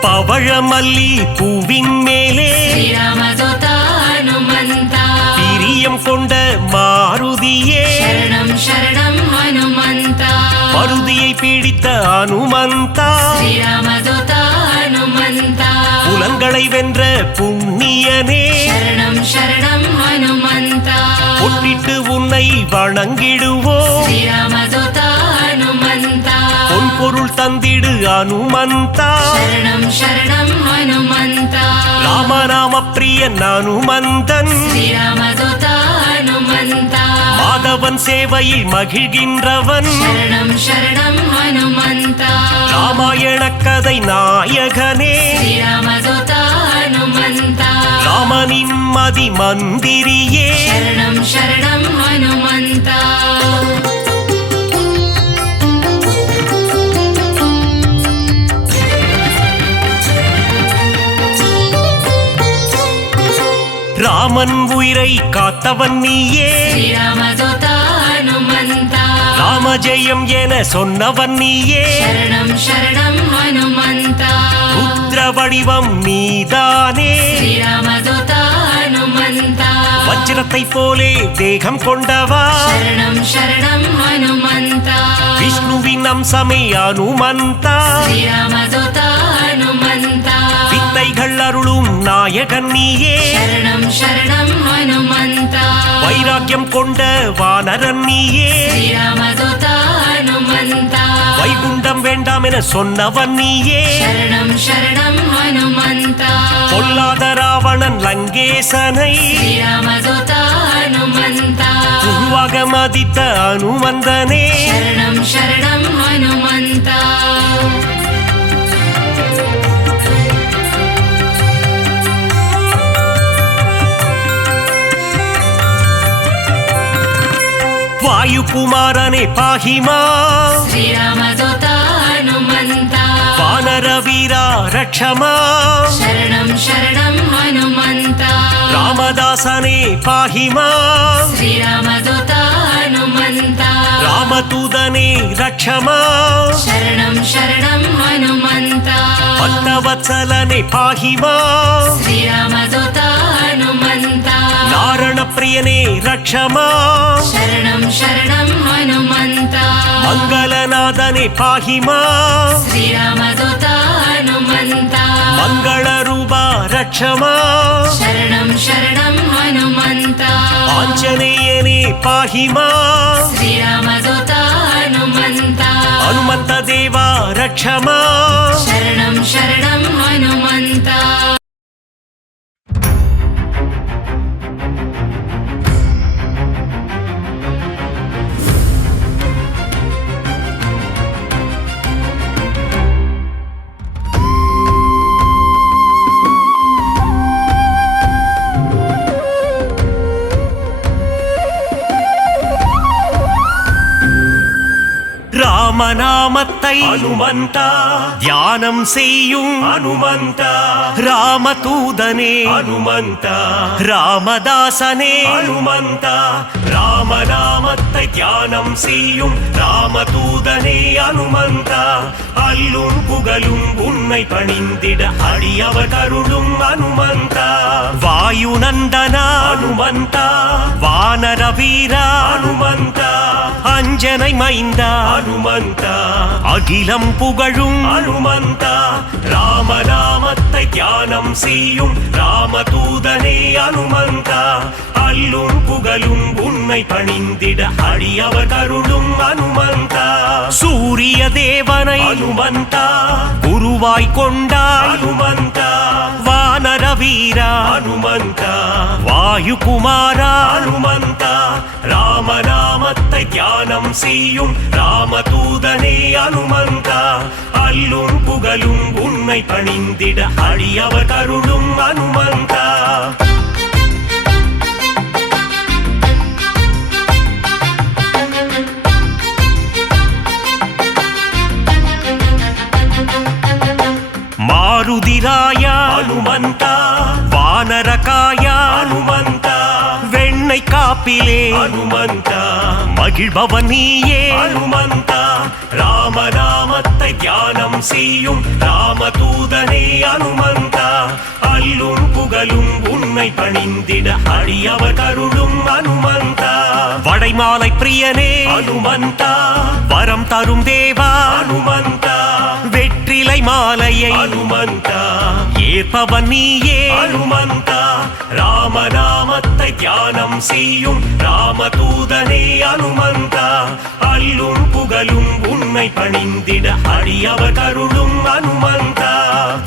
பவழமல்லி பூவின் மேலே ஸ்ரீராமதூதா ஹனுமந்தா பிரியம் கொண்ட மாருதியே சரணம் சரணம் ஹனுமந்தா மருதியை பீடித்த அனுமந்தா ஸ்ரீராமதூதா ஹனுமந்தா புலன்களை வென்ற புண்ணியனே சரணம் சரணம் ஹனுமந்தா பொன்னிட்டு உன்னை வணங்கிடுவோம் ஸ்ரீராமதூதா ஹனுமந்தா பொன் பொருள் தந்திடு அனுமந்தா சரணம் சரணம் ஹனுமந்தா ராமநாம பிரியன் அனுமந்தன் ஸ்ரீராமதூதா ஹனுமந்தா மாதவன் சேவையில் மகிழ்கின்றவன் சரணம் சரணம் ஹனுமந்தா ராமாயண கதை நாயகனே ஸ்ரீராமதூதா ஹனுமந்தா ராமனின் மதி மந்திரியே சரணம் சரணம் ஹனுமந்தா ராமன் உயிரை காத்தவன் நீயே ஸ்ரீராமதூதா ஹனுமந்தா ராமஜெயம் என சொன்னவன் நீயே சரணம் சரணம் ஹனுமந்தா ருத்ர வடிவம் நீதானே ஸ்ரீராமதூதா ஹனுமந்தா வஜ்ரத்தை போலே தேகம் கொண்டவா சரணம் சரணம் ஹனுமந்தா விஷ்ணுவின் அம்சமே அனுமந்தா ஸ்ரீராமதூதா ஹனுமந்தா வித்தைகள் அருளும் நாயகன் நீயே சரணம் சரணம் ஹனுமந்தா வைராக்கியம் கொண்ட வானரன் நீயே ஸ்ரீராமதூதா ஹனுமந்தா வைகுண்டம் வேண்டாம் என சொன்னவன் நீயே சரணம் சரணம் ஹனுமந்தா பொல்லாத ராவணன் லங்கேசனை ஸ்ரீராமதூதா ஹனுமந்தா உருவாக மதித்த அனுமந்தனே சரணம் சரணம் ஹனுமந்தா வாயுகுமாரனே பாஹிமா ஸ்ரீராமதூதா ஹனுமந்தா வானர வீரா ரக்ஷமா சரணம் சரணம் ஹனுமந்தா ராமதாசனே பாஹிமா ஸ்ரீராமதூதா ஹனுமந்தா ராமதூதனே ரக்ஷமா சரணம் சரணம் ஹனுமந்தா பக்தவத்சலனே பாஹிமா ஸ்ரீராமதூதா ஹனுமந்தா நாரண பிரியனே ரக்ஷமா சரணம் சரணம் ஹனுமந்தா மங்களநாதனே பாஹிமா ஸ்ரீராமதூதா ஹனுமந்தா மங்கள ரூபா ரக்ஷமா சரணம் சரணம் ஹனுமந்தா ஆஞ்சநேயனே பாஹிமா ஸ்ரீராமதூதா ஹனுமந்தா ஹனுமந்த தேவா ரக்ஷமா சரணம் சரணம் ஹனுமந்தா ராமநாமத்தை அனுமந்தா தியானம் செய்யும் அனுமந்தா ராமதூதனே அனுமந்தா ராமதாசனே அனுமந்தா ராமநாமத்தை தியானம் செய்யும் ராமதூதனே அனுமந்தா அல்லும் புகழும் உன்னை பணிந்திட அடியவர் கருளும் அனுமந்தா வாயுநந்தனா அனுமந்தா வானர வீரா அனுமந்தா அஞ்ச அஞ்சனை மைந்தா அனுமந்தா அகிலம் புகழும் அனுமந்தா ராமநாமத்தை தியானம் செய்யும் ராமதூதனே அனுமந்தா அல்லும் புகழும் உன்னை பணிந்திட அடியவர் கருளும் அனுமந்தா சூரிய தேவனை அனுமந்தா குருவாய் கொண்டாய் அனுமந்தா வானர வீரா அனுமந்தா வாயு குமாரா அனுமந்தா ராமநாமத்தை தியானம் செய்யும் ராமதூதனே அனுமந்தா அல்லும் புகழும் உன்னை பணிந்திட அடியவர் கருளும் அனுமந்தா மாருதிராயா அனுமந்தா வானரகாயா அனுமந்தா வெண்ணை காப்பிலே அனுமந்தா மகிழ்பவன் நீயே அனுமந்தா ராமநாமத்தை தியானம் செய்யும் ராமதூதனே அனுமந்தா அல்லும் புகழும் உன்னை பணிந்திட அடியவர் கருளும் அனுமந்தா வடைமாலை பிரியனே அனுமந்தா வரம் தரும் தேவா அனுமந்தா வெற்றிலை மாலையை அனுமந்தா ஏற்பவன் நீயே அனுமந்தா ராமநாமத்தை தியானம் செய்யும் ராமதூதனே அனுமந்தா அல்லும் புகழும் உன்னை பணிந்திட அடியவர் கருளும் அனுமந்தா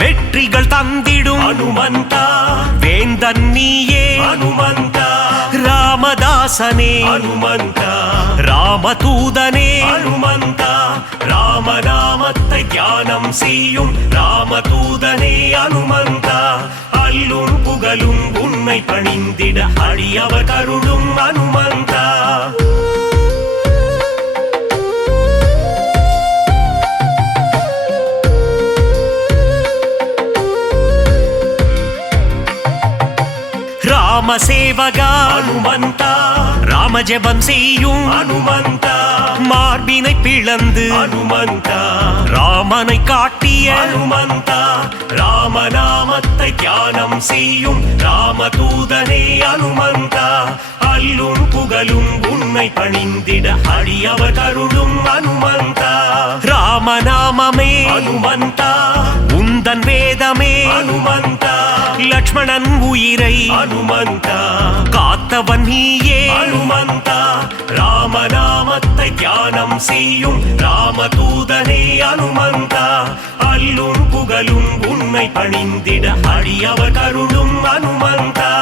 வெற்றிகள் தந்திடும் அனுமந்தா வேந்தன் நீயே அனுமந்தா ராமதாசனே அனுமந்தா ராமதூதனே அனுமந்தா ராமநாமத்தை தியானம் செய்யும் ராமதூதனே அனுமந்தா அல்லும் புகழும் உன்னை பணிந்திட அடியவர் கருளும் அனுமந்தா ராமசேவகா அனுமந்தா ராமஜபம் செய்யும் அனுமந்தா மார்பினை பிளந்து அனுமந்தா ராமனை காட்டிய அனுமந்தா ராமநாமத்தை தியானம் செய்யும் ராமதூதனே அனுமந்தா அல்லும் புகழும் உன்னை பணிந்திட அடியவர் கருளும் அனுமந்தா ராமநாமமே அனுமந்தா உந்தன் வேதமே அனுமந்தா லக்ஷ்மணன் உயிரை அனுமந்தா காத்தவன் நீயே அனுமந்தா ராமநாமத்தை தியானம் செய்யும் ராமதூதனே அனுமந்தா அல்லும் புகழும் உன்னை பணிந்திட அடியவர் கருளும் அனுமந்தா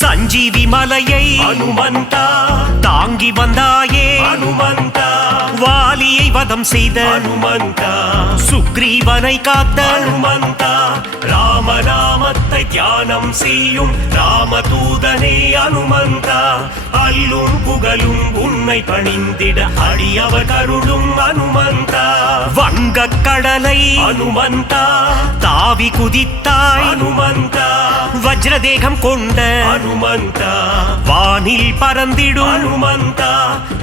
சஞ்சீவி மலையை அனுமந்தா தாங்கி வந்தாயே அனுமந்தா வாலியை வதம் செய்த அனுமந்தா சுக்ரீவனை காத்த அனுமந்தா ராமநாமத்தை தியானம் செய்யும் ராமதூதனே அனுமந்தா அல்லும் புகழும் உன்னை பணிந்திட அடியவர் கருளும் அனுமந்தா வங்கக் கடலை அனுமந்தா தாவி குதித்தாய் அனுமந்தா வஜ்ரதேகம் கொண்ட அனுமந்தா வானில் பறந்திடும் அனுமந்தா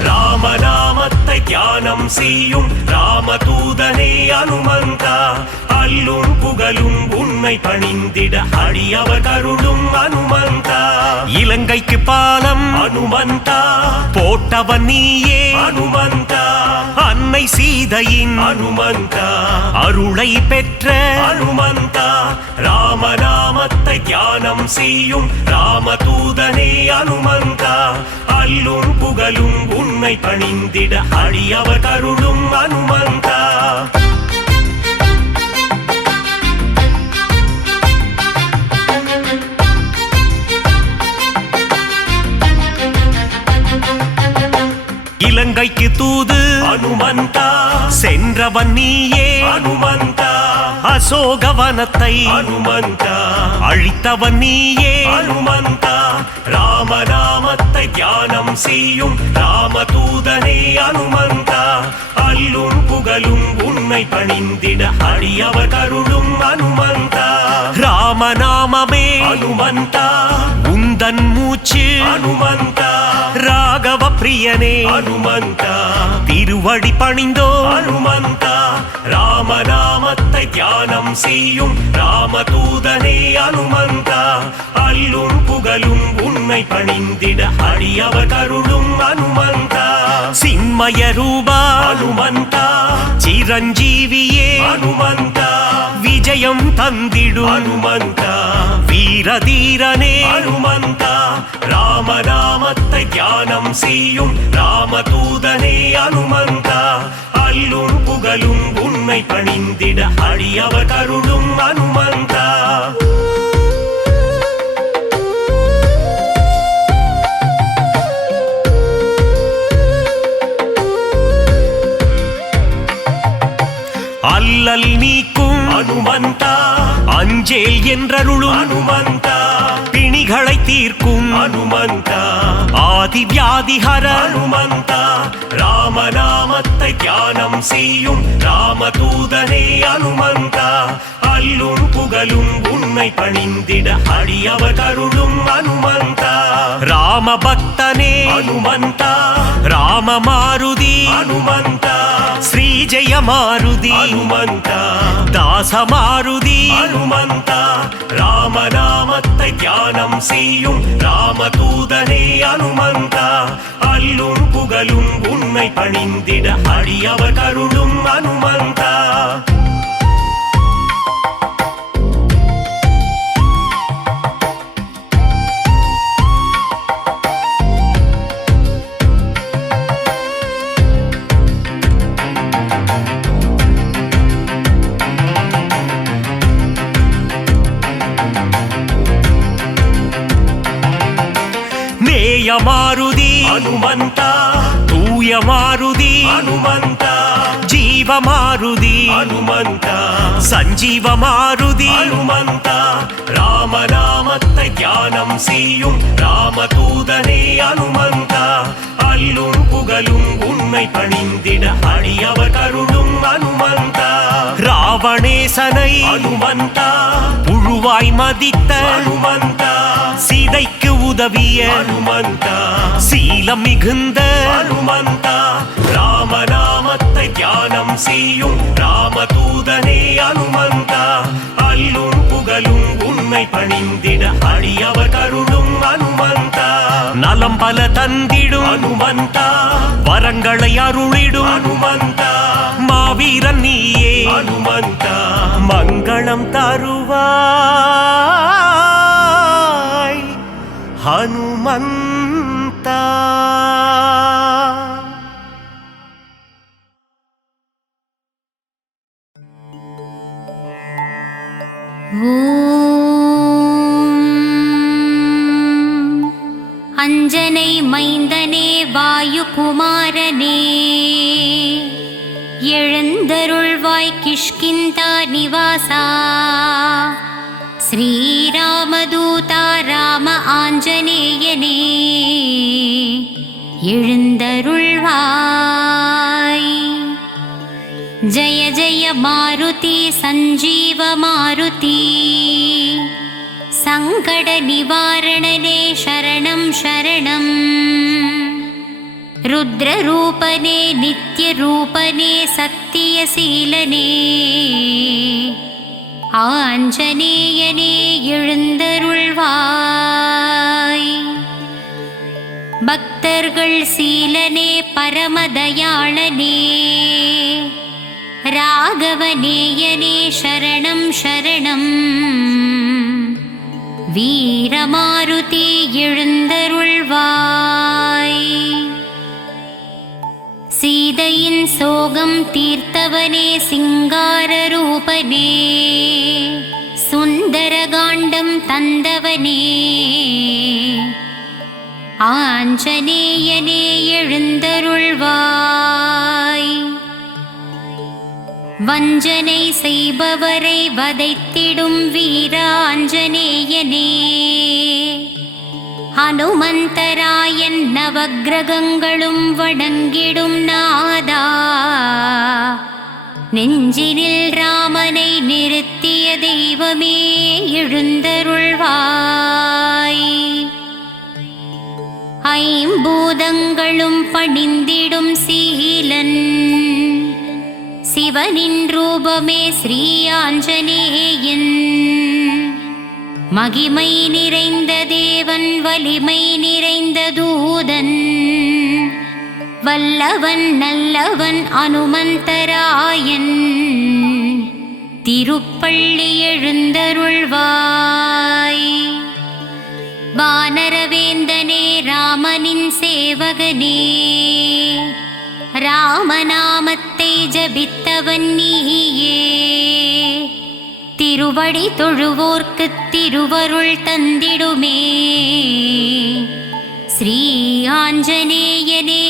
ராமநாமத்தை தியானம் செய்யும் ராமதூதனே அனுமந்தா அல்லும் புகழும் உன்னை பணிந்திட அடியவர் கருளும் அனுமந்தா இலங்கைக்கு பாலம் அனுமந்தா போட்டவன் நீயே அனுமந்தா அன்னை சீதையின் அனுமந்தா அருளை பெற்ற அனுமந்தா ராமநாமத்தை தியானம் செய்யும் ராமதூதனே அனுமந்தா அல்லும் புகழும் உன்னை பணிந்திட அடியவர் கருளும் அனுமந்தா இலங்கைக்கு தூது அனுமந்தா சென்றவன் நீயே அனுமந்தா அசோகவனத்தை அனுமந்தா அழித்தவன் நீயே அனுமந்தா ராமநாமத்தை தியானம் செய்யும் ராமதூதனே அனுமந்தா அல்லும் புகழும் உன்னை பணிந்திட அடியவர் கருளும் அனுமந்தா ராமநாமமே அனுமந்தா உந்தன் மூச்சு அனுமந்தா ராகவ பிரியனே அனுமந்தா திருவடி பணிந்தோ அனுமந்தா ராமநாமத்தை தியானம் செய்யும் ராமதூதனே அனுமந்தா அல்லும் புகழும் உன்னை பணிந்திட அடியவர் கருளும் அனுமந்தா சின்மய ரூபா அனுமந்தா சிரஞ்சீவியே அனுமந்தா விஜயம் தந்திடும் அனுமந்தா வீரதீரனே அனுமந்தா ராமநாமத்தை தியானம் செய்யும் ராமதூதனே அனுமந்தா அல்லும் புகழும் உன்னை பணிந்திட அடியவர் கருளும் அனுமந்தா அல்லல் நீக்கும் அனுமந்தா அஞ்சேல் என்றருளும் அனுமந்தா பிணிகளை தீர்க்கும் அனுமந்தா ஆதி வியாதிஹர அனுமந்தா ராமநாமத்தை தியானம் செய்யும் ராமதூதனே அனுமந்தா அல்லும் புகழும் உன்னை பணிந்திட அடியவர் கருளும் அனுமந்தா ராம பக்தனே அனுமந்தா ராம மாருதி அனுமந்தா ஸ்ரீ ஜெய மாருதி அனுமந்தா தாச மாருதி அனுமந்தா ராமநாமத்தை தியானம் செய்யும் ராமதூதனே அனுமந்தா அல்லும் புகழும் உன்னை பணிந்திட அடியவர் கருளும் அனுமந்தா மாருதி அனுமந்தா தூய மாருதி அனுமந்தா ஜீவ மாருதி அனுமந்தா சஞ்சீவ மாருதி அனுமந்தா ராமநாமத்தை தியானம் செய்யும் ராமதூதனே அனுமந்தா அல்லும் புகழும் உன்னை பணிந்திட அடியவர் கருளும் அனுமந்தா ராவணேசனை அனுமந்தா புழுவாய் மதித்த அனுமந்தா சீதைக்கு உதவிய அனுமந்தா சீலம் மிகுந்த அனுமந்தா ராமநாமத்தை தியானம் செய்யும் ராமதூதனே அனுமந்தா அல்லும் புகழும் உன்னை பணிந்திட அடியவர் கருளும் அனுமந்தா நலம் பல தந்திடும் அனுமந்தா வரங்களை அருளிடும் அனுமந்தா மாவீரன் நீயே அனுமந்தா மங்களம் தருவாய் ஹனுமந்தா அஞ்சனை மைந்தனே வாயுகுமாரனே எழுந்தருள்வாய் கிஷ்கிந்தா நிவாசா ஸ்ரீராமதூதா ராம ஆஞ்சநேயனே எழுந்தருள்வாய் ஜய ஜய மாருதி சஞ்சீவ மாருதி சங்கட நிவாரணனே சரணம் சரணம் ருத்ரரூபனே நித்யரூபனே சத்தியசீலனே ஆஞ்சநேயனே எழுந்தருள்வாய் பக்தர்கள் சீலனே பரமதயாளனே ராகவநேயனே சரணம் சரணம் வீரமாருதி எழுந்தருள்வாய் சீதையின் சோகம் தீர்த்தவனே சிங்கார ரூபனே சுந்தரகாண்டம் தந்தவனே ஆஞ்சநேயனே எழுந்தருள்வாய் வஞ்சனை செய்பவரை வதைத்திடும் வீராஞ்சநேயனே ஹனுமந்தராயன் நவக்கிரகங்களும் வணங்கிடும் நாதா நெஞ்சினில் ராமனை நிறுத்திய தெய்வமே எழுந்தருள்வாய் சிவர்களும் பணிந்திடும் சீலன் சிவனின் ரூபமே ஸ்ரீ ஆஞ்சநேயன். மகிமை நிறைந்த தேவன் வலிமை நிறைந்த தூதன் வல்லவன் நல்லவன் அனுமந்தராயன் திருப்பள்ளி எழுந்தருள்வாய். வானரவேந்தனே ராமனின் சேவகனே ராமநாமத்தை ஜபித்தவன் நீயே. திருவடி தொழுவோர்க்குத் திருவருள் தந்திடுமே ஸ்ரீ ஆஞ்சநேயனே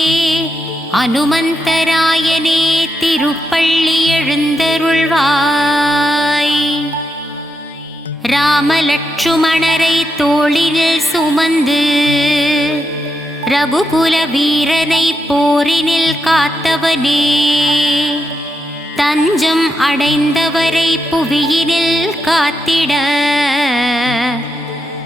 அனுமந்தராயனே திருப்பள்ளி எழுந்தருள்வாய். ராமலட்சுமணரை தோளினில் சுமந்து ரகுகுல வீரனை போரினில் காத்தவனே தஞ்சம் அடைந்தவரை புவியினில் காத்திட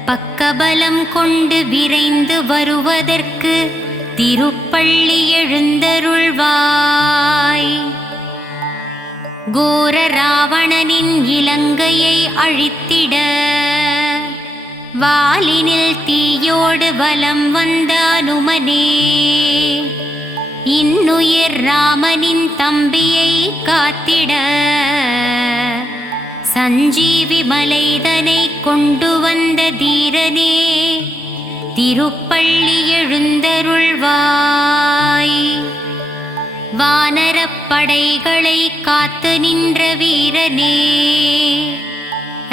பக்கபலம் கொண்டு விரைந்து வருவதற்கு திருப்பள்ளி எழுந்தருள்வாய். கோர ராவணனின் இலங்கையை அழித்திட வாலினில் தீயோடு வலம் வந்த அனுமனே இன்னுயிர் ராமனின் தம்பியை காத்திட சஞ்சீவி மலைதனை கொண்டு வந்த தீரனே திருப்பள்ளி எழுந்தருள்வாய். வானரப்படைகளை காத்து நின்ற வீரனே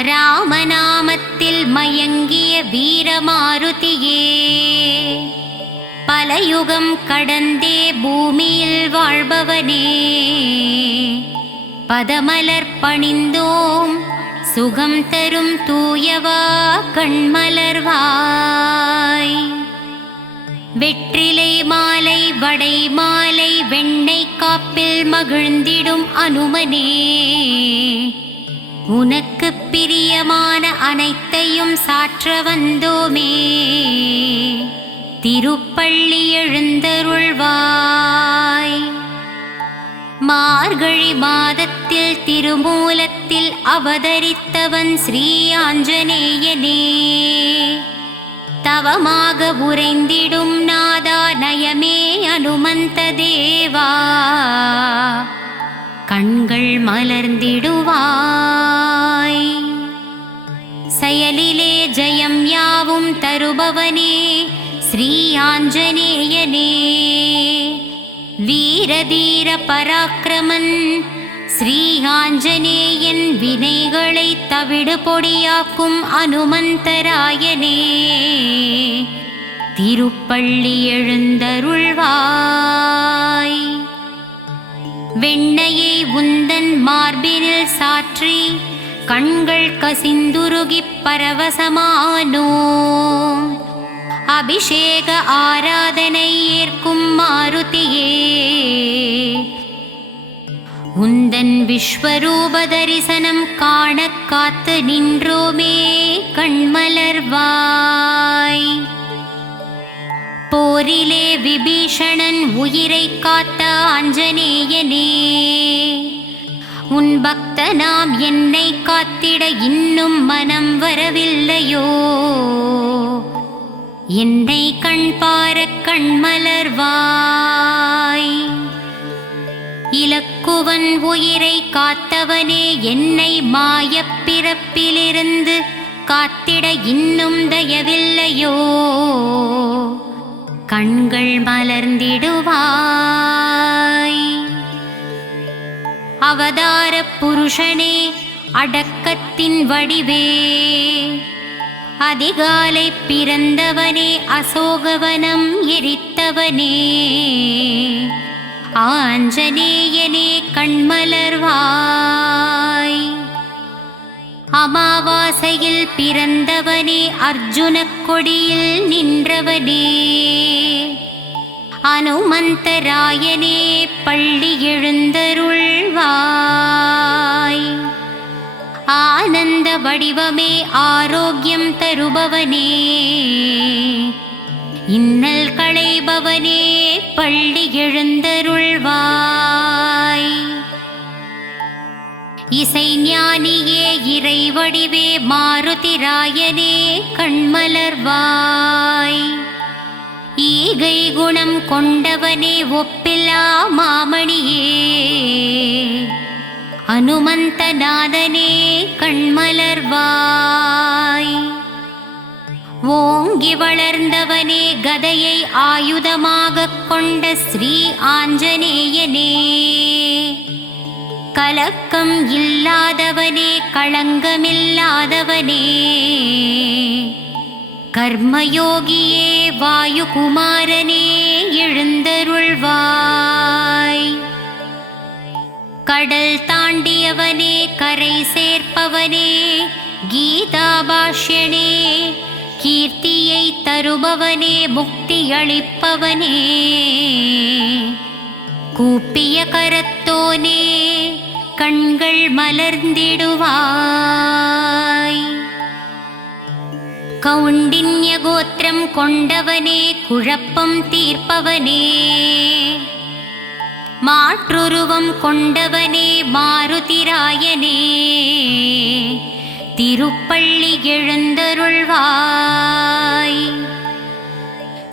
ராமநாமத்தில் மயங்கிய வீரமாருதியே பல யுகம் கடந்தே பூமியில் வாழ்பவனே பதமலர் பணிந்தோம் சுகம் தரும் தூயவா கண்மலர்வாய். வெற்றிலை மாலை வடை மாலை வெண்ணை காப்பில் மகிழ்ந்திடும் அனுமனே உனக்கு பிரியமான அனைத்தையும் சாற்ற வந்தோமே திருப்பள்ளி எழுந்தருள்வாய். மார்கழி மாதத்தில் திருமூலத்தில் அவதரித்தவன் ஸ்ரீ ஆஞ்சநேயனே தவமாக உறைந்திடும் நாதா நயமே அனுமந்த தேவா கண்கள் மலர்ந்திடுவாய். செயலிலே ஜெயம் யாவும் தருபவனே ஸ்ரீ ஆஞ்சநேயனே வீரதீர பராக்கிரமன் ஸ்ரீ ஆஞ்சநேயன் வினைகளை தவிடு பொடியாக்கும் அனுமந்தராயனே திருப்பள்ளி எழுந்தருள்வாய். வெண்ணையை உந்தன் மார்பினில் சாற்றி கண்கள் கசிந்துருகிப் பரவசமானோம் அபிஷேக ஆராதனை ஏற்கும் மாருதியே உந்தன் விஸ்வரூப தரிசனம் காண காத்து நின்றோமே கண்மலர்வாய். போரிலே விபீஷணன் உயிரை காத்த ஆஞ்சநேயனே உன் பக்தனாம் என்னை காத்திட இன்னும் மனம் வரவில்லையோ என்னை கண் பார கண்மலர்வாய். இலக்குவன் உயிரை காத்தவனே என்னை மாயப் பிறப்பிலிருந்து காத்திட இன்னும் தயவில்லையோ கண்கள் மலர்ந்திடுவாய். அவதார புருஷனே அடக்கத்தின் வடிவே அதிகாலை பிறந்தவனே அசோகவனம் எரித்தவனே ஆஞ்சநேயனே கண்மலர்வாய். அமாவாசையில் பிறந்தவனே அர்ஜுனக் கொடியில் நின்றவனே அனுமந்தராயனே பள்ளி எழுந்தருள்வாய். ஆனந்த வடிவமே ஆரோக்கியம் தருபவனே இன்னல் களைபவனே பள்ளி எழுந்தருள்வாய். இசைஞானியே இறைவடிவே மாருதிராயனே கண்மலர்வாய். ஈகை குணம் கொண்டவனே ஒப்பில்லா மாமணியே அனுமந்தநாதனே கண்மலர்வாய். ஓங்கி வளர்ந்தவனே கதையை ஆயுதமாகக் கொண்ட ஸ்ரீ ஆஞ்சநேயனே கலக்கம் இல்லாதவனே களங்கமில்லாதவனே கர்மயோகியே வாயுகுமாரனே எழுந்தருள்வாய். கடல் தாண்டியவனே கரை சேர்ப்பவனே கீதாபாஷ்யனே கீர்த்தியை தருபவனே முக்தியளிப்பவனே கூப்பிய கரத்தோனே கண்கள் மலர்ந்திடுவாய். கௌண்டின்ய கோத்திரம் கொண்டவனே குழப்பம் தீர்ப்பவனே மாற்றுருவம் கொண்டவனே மாருதிராயனே திருப்பள்ளி எழுந்தருள்வாய்.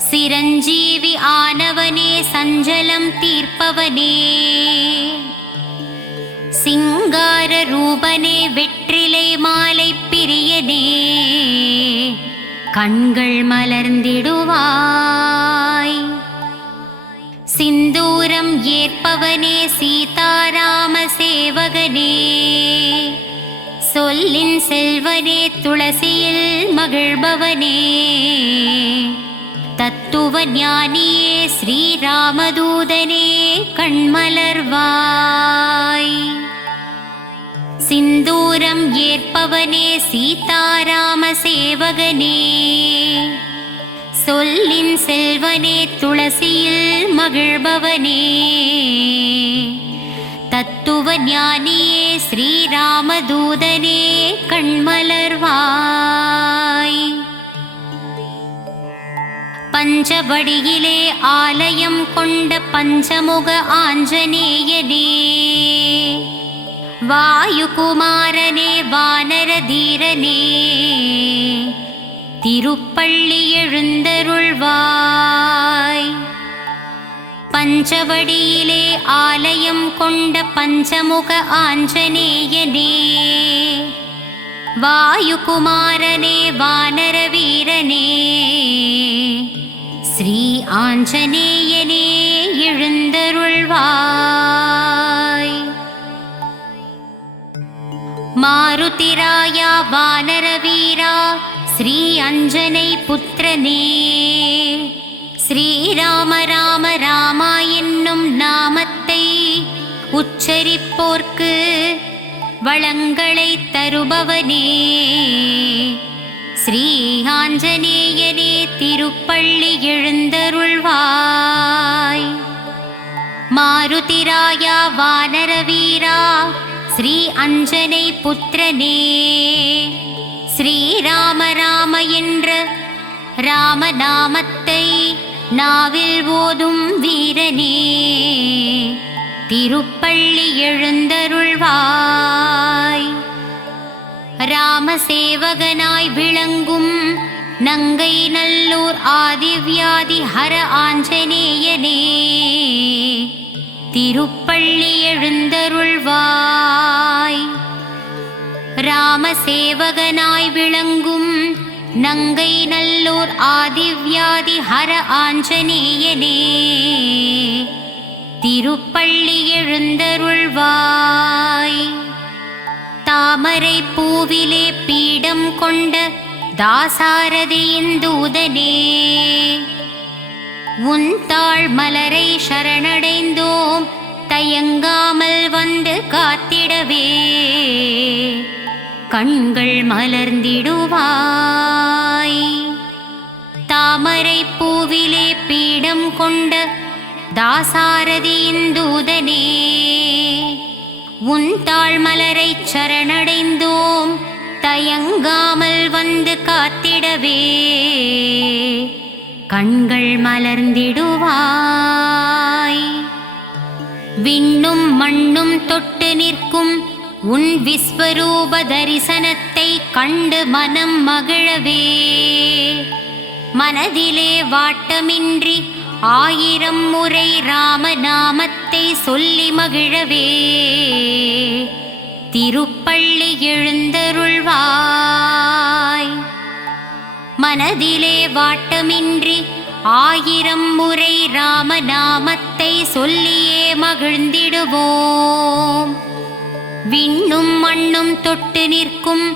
சிரஞ்சீவி ஆனவனே சஞ்சலம் தீர்ப்பவனே சிங்கார ரூபனே வெற்றிலை மாலை பிரியனே கண்கள் மலர்ந்திடுவாய். சிந்தூரம் ஏற்பவனே சீதாராம சேவகனே சொல்லின் செல்வனே துளசியில் மகிழ்பவனே தத்துவ ஞானியே ஸ்ரீராமதூதனே கண்மலர்வாய். சிந்தூரம் ஏற்பவனே சீதாராம சேவகனே சொல்லின் செல்வனே துளசியில் மகிழ்பவனே தத்துவ ஞானியே ஸ்ரீராமதூதனே கண்மலர்வாய். பஞ்சவடியிலே ஆலயம் கொண்ட பஞ்சமுக ஆஞ்சநேயனே வாயுகுமாரனே வானரதீரனே திருப்பள்ளி எழுந்தருள்வாய். பஞ்சவடியிலே ஆலயம் கொண்ட பஞ்சமுக ஆஞ்சநேயனே வாயுகுமாரனே வானரவீரனே ஸ்ரீ ஆஞ்சநேயனே எழுந்தருள்வாய். மாருதிராயா வானரவீரா ஸ்ரீ அஞ்சனை புத்திரனே ஸ்ரீராம ராம ராமா என்னும் நாமத்தை உச்சரிப்போர்க்கு வளங்களை தருபவனே ஸ்ரீ ஆஞ்சநேயனே திருப்பள்ளி எழுந்தருள்வாய். மாருதிராயா வானரவீரா ஸ்ரீ அஞ்சனை புத்திரனே ஸ்ரீராம ராம என்ற ராமநாமத்தை நாவில் ஓதும் வீரனே திருப்பள்ளி எழுந்தருள்வாய். ராமசேவகனாய் விளங்கும் நங்கை நல்லூர் ஆதிவ்யாதி ஹர ஆஞ்சநேயனே திருப்பள்ளி எழுந்தருள்வாய். ராமசேவகனாய் விளங்கும் நங்கை நல்லூர் ஆதிவ்யாதி ஹர ஆஞ்சநேயனே திருப்பள்ளி எழுந்தருள்வாய். தாமரை பூவிலே பீடம் கொண்ட தாசாரதியின் தூதனே உன் தாழ் மலரை சரணடைந்தோம் தயங்காமல் வந்து காத்திடவே கண்கள் மலர்ந்திடுவாய். தாமரை பூவிலே பீடம் கொண்ட தாசாரதியின் தூதனே உன் தாழ் மலரை சரணடைந்தோம் தயங்காமல் வந்து காத்திடவே கண்கள் மலர்ந்திடுவாய். விண்ணும் மண்ணும் தொட்டு நிற்கும் உன் விஸ்வரூப தரிசனத்தை கண்டு மனம் மகிழவே, மனதிலே வாட்டமின்றி 1000 முறை ராமநாமத்தை சொல்லி மகிழவே, திருப்பள்ளி எழுந்தருள்வாய். மனதிலே வாட்டமின்றி 1000 முறை ராமநாமத்தை சொல்லியே மகிழ்ந்திடுவோம். விண்ணும் மண்ணும் தொட்டு நிற்கும்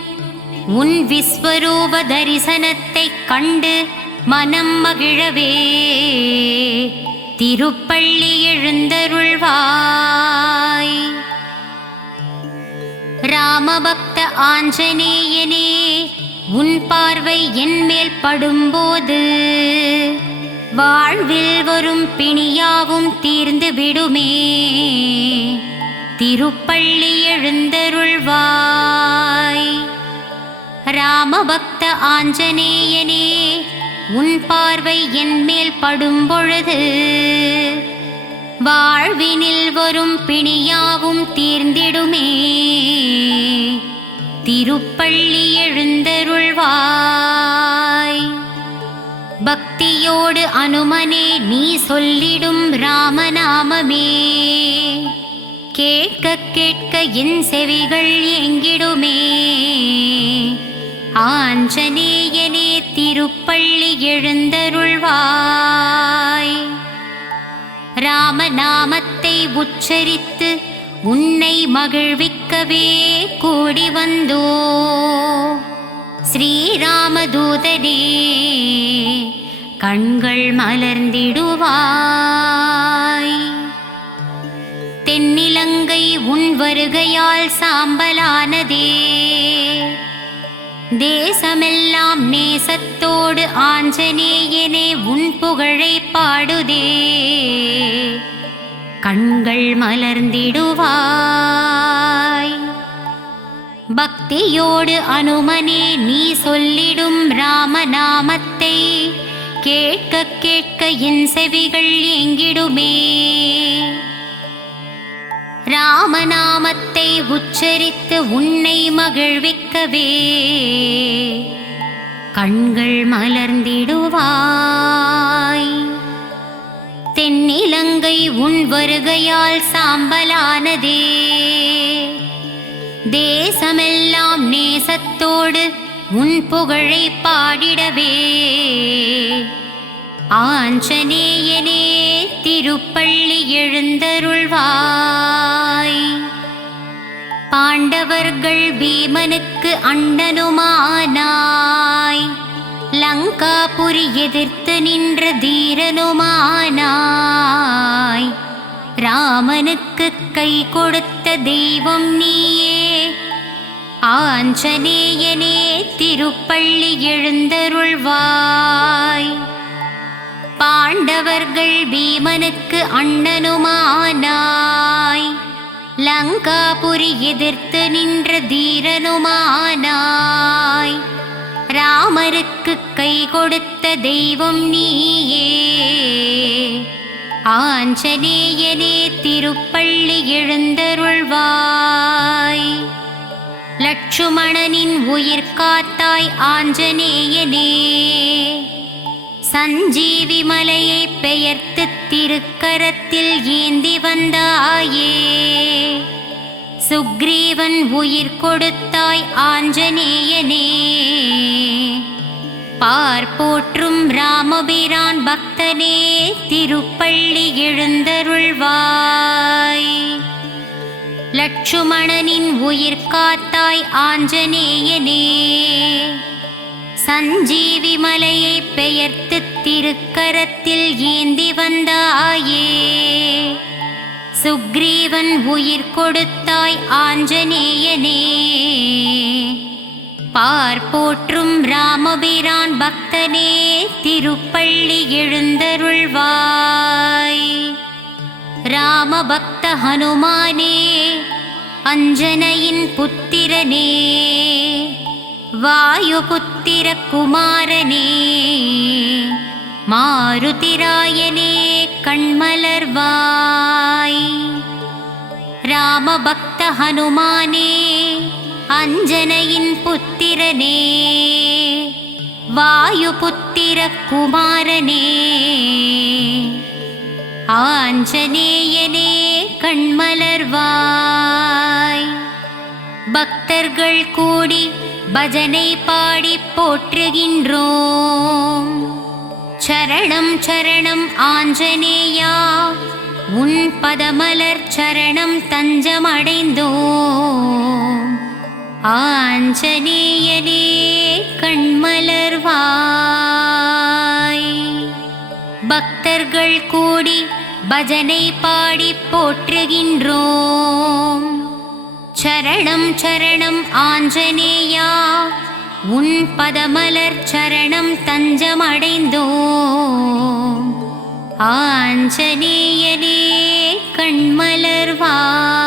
உன் விஸ்வரூப தரிசனத்தை கண்டு மனம் மகிழவே, திருப்பள்ளி எழுந்தருள்வாய். ராமபக்த ஆஞ்சநேயனே, உன் பார்வை என் மேல் படும்போது வாழ்வில் வரும் பிணியாவும் தீர்ந்து விடுமே, திருப்பள்ளி எழுந்தருள்வாய். ராமபக்த ஆஞ்சநேயனே, உன் பார்வை என் மேல் படும்பொழுது வாழ்வினில் வரும் பிணியாவும் தீர்ந்திடுமே, திருப்பள்ளி எழுந்தருள்வாய். பக்தியோடு அனுமனே நீ சொல்லிடும் ராமநாமமே, கேட்க கேட்க என் செவிகள் ஏங்கிடுமே, ஆஞ்சநேயனே திருப்பள்ளி எழுந்தருள்வாய். ராமநாமத்தை உச்சரித்து உன்னை மகிழ்விக்கவே கூடி வந்தோ, ஸ்ரீராமதூதனே கண்கள் மலர்ந்திடுவாய். தென்னிலங்கை உன் வருகையால் சாம்பலானதே, தேசமெல்லாம் நேசத்தோடு ஆஞ்சநேயனே உன் புகழை பாடுதே, கண்கள் மலர்ந்திடுவாய். பக்தியோடு அனுமனே நீ சொல்லிடும் ராமநாமத்தை கேட்க கேட்க என் செவிகள் ஏங்கிடுமே, ராமநாமத்தை உச்சரித்து உன்னை மகிழ்விக்கவே கண்கள் மலர்ந்திடுவாய். தென்னிலங்கை உன் வருகையால் சாம்பலானதே, தேசமெல்லாம் நேசத்தோடு உன் புகழை பாடிடவே, ஆஞ்சநேயனே திருப்பள்ளி எழுந்தருள்வாய். பாண்டவர்கள் பீமனுக்கு அண்ணனுமானாய், லங்காபுரி எதிர்த்து நின்ற தீரனுமானாய், ராமனுக்கு கை கொடுத்த தெய்வம் நீயே, ஆஞ்சநேயனே திருப்பள்ளி எழுந்தருள்வாய். பாண்டவர்கள் பீமனுக்கு அண்ணனுமானாய், லங்காபுரி எதிர்த்து நின்ற தீரனுமானாய், ராமருக்கு கை கொடுத்த தெய்வம் நீயே, ஆஞ்சநேயனே திருப்பள்ளி எழுந்தருள்வாய். லட்சுமணனின் உயிர் காத்தாய் ஆஞ்சநேயனே, சஞ்சீவி மலையை பெயர்த்து திருக்கரத்தில் ஏந்தி வந்தாயே, சுக்ரீவன் உயிர் கொடுத்தாய் ஆஞ்சநேயனே, பார்ப்போற்றும் ராமபிரான் பக்தனே திருப்பள்ளி எழுந்தருள்வாய். லட்சுமணனின் உயிர் காத்தாய் ஆஞ்சநேயனே, சஞ்சீவி மலையை பெயர்த்து திருக்கரத்தில் ஏந்தி வந்தாயே, சுக்ரீவன் உயிர் கொடுத்தாய் ஆஞ்சநேயனே, பார்ப்போற்றும் ராமபிரான் பக்தனே திருப்பள்ளி எழுந்தருள்வாய். ராமபக்த ஹனுமானே, அஞ்சனையின் புத்திரனே, வாயுபுத்திர குமாரனே, மாருதிராயனே கண்மலர்வாய். ராமபக்த ஹனுமானே அஞ்சனையின் புத்திரனே வாயுபுத்திர குமாரனே ஆஞ்சநேயனே கண்மலர்வாய். பக்தர்கள் கூடி பஜனை பாடி போற்றுகின்றோம். சரணம் சரணம் ஆஞ்சநேயா, உன் பதமலர் சரணம் தஞ்சமடைந்தோம். ஆஞ்சநேயனே கண்மலர்வாய். பக்தர்கள் கூடி பஜனை பாடி போற்றுகின்றோம். சரணம் சரணம் ஆஞ்சநேயா, உன் பதமலர் சரணம் தஞ்சமடைந்தோம். ஆஞ்சநேயனே கண்மலர்வாய்.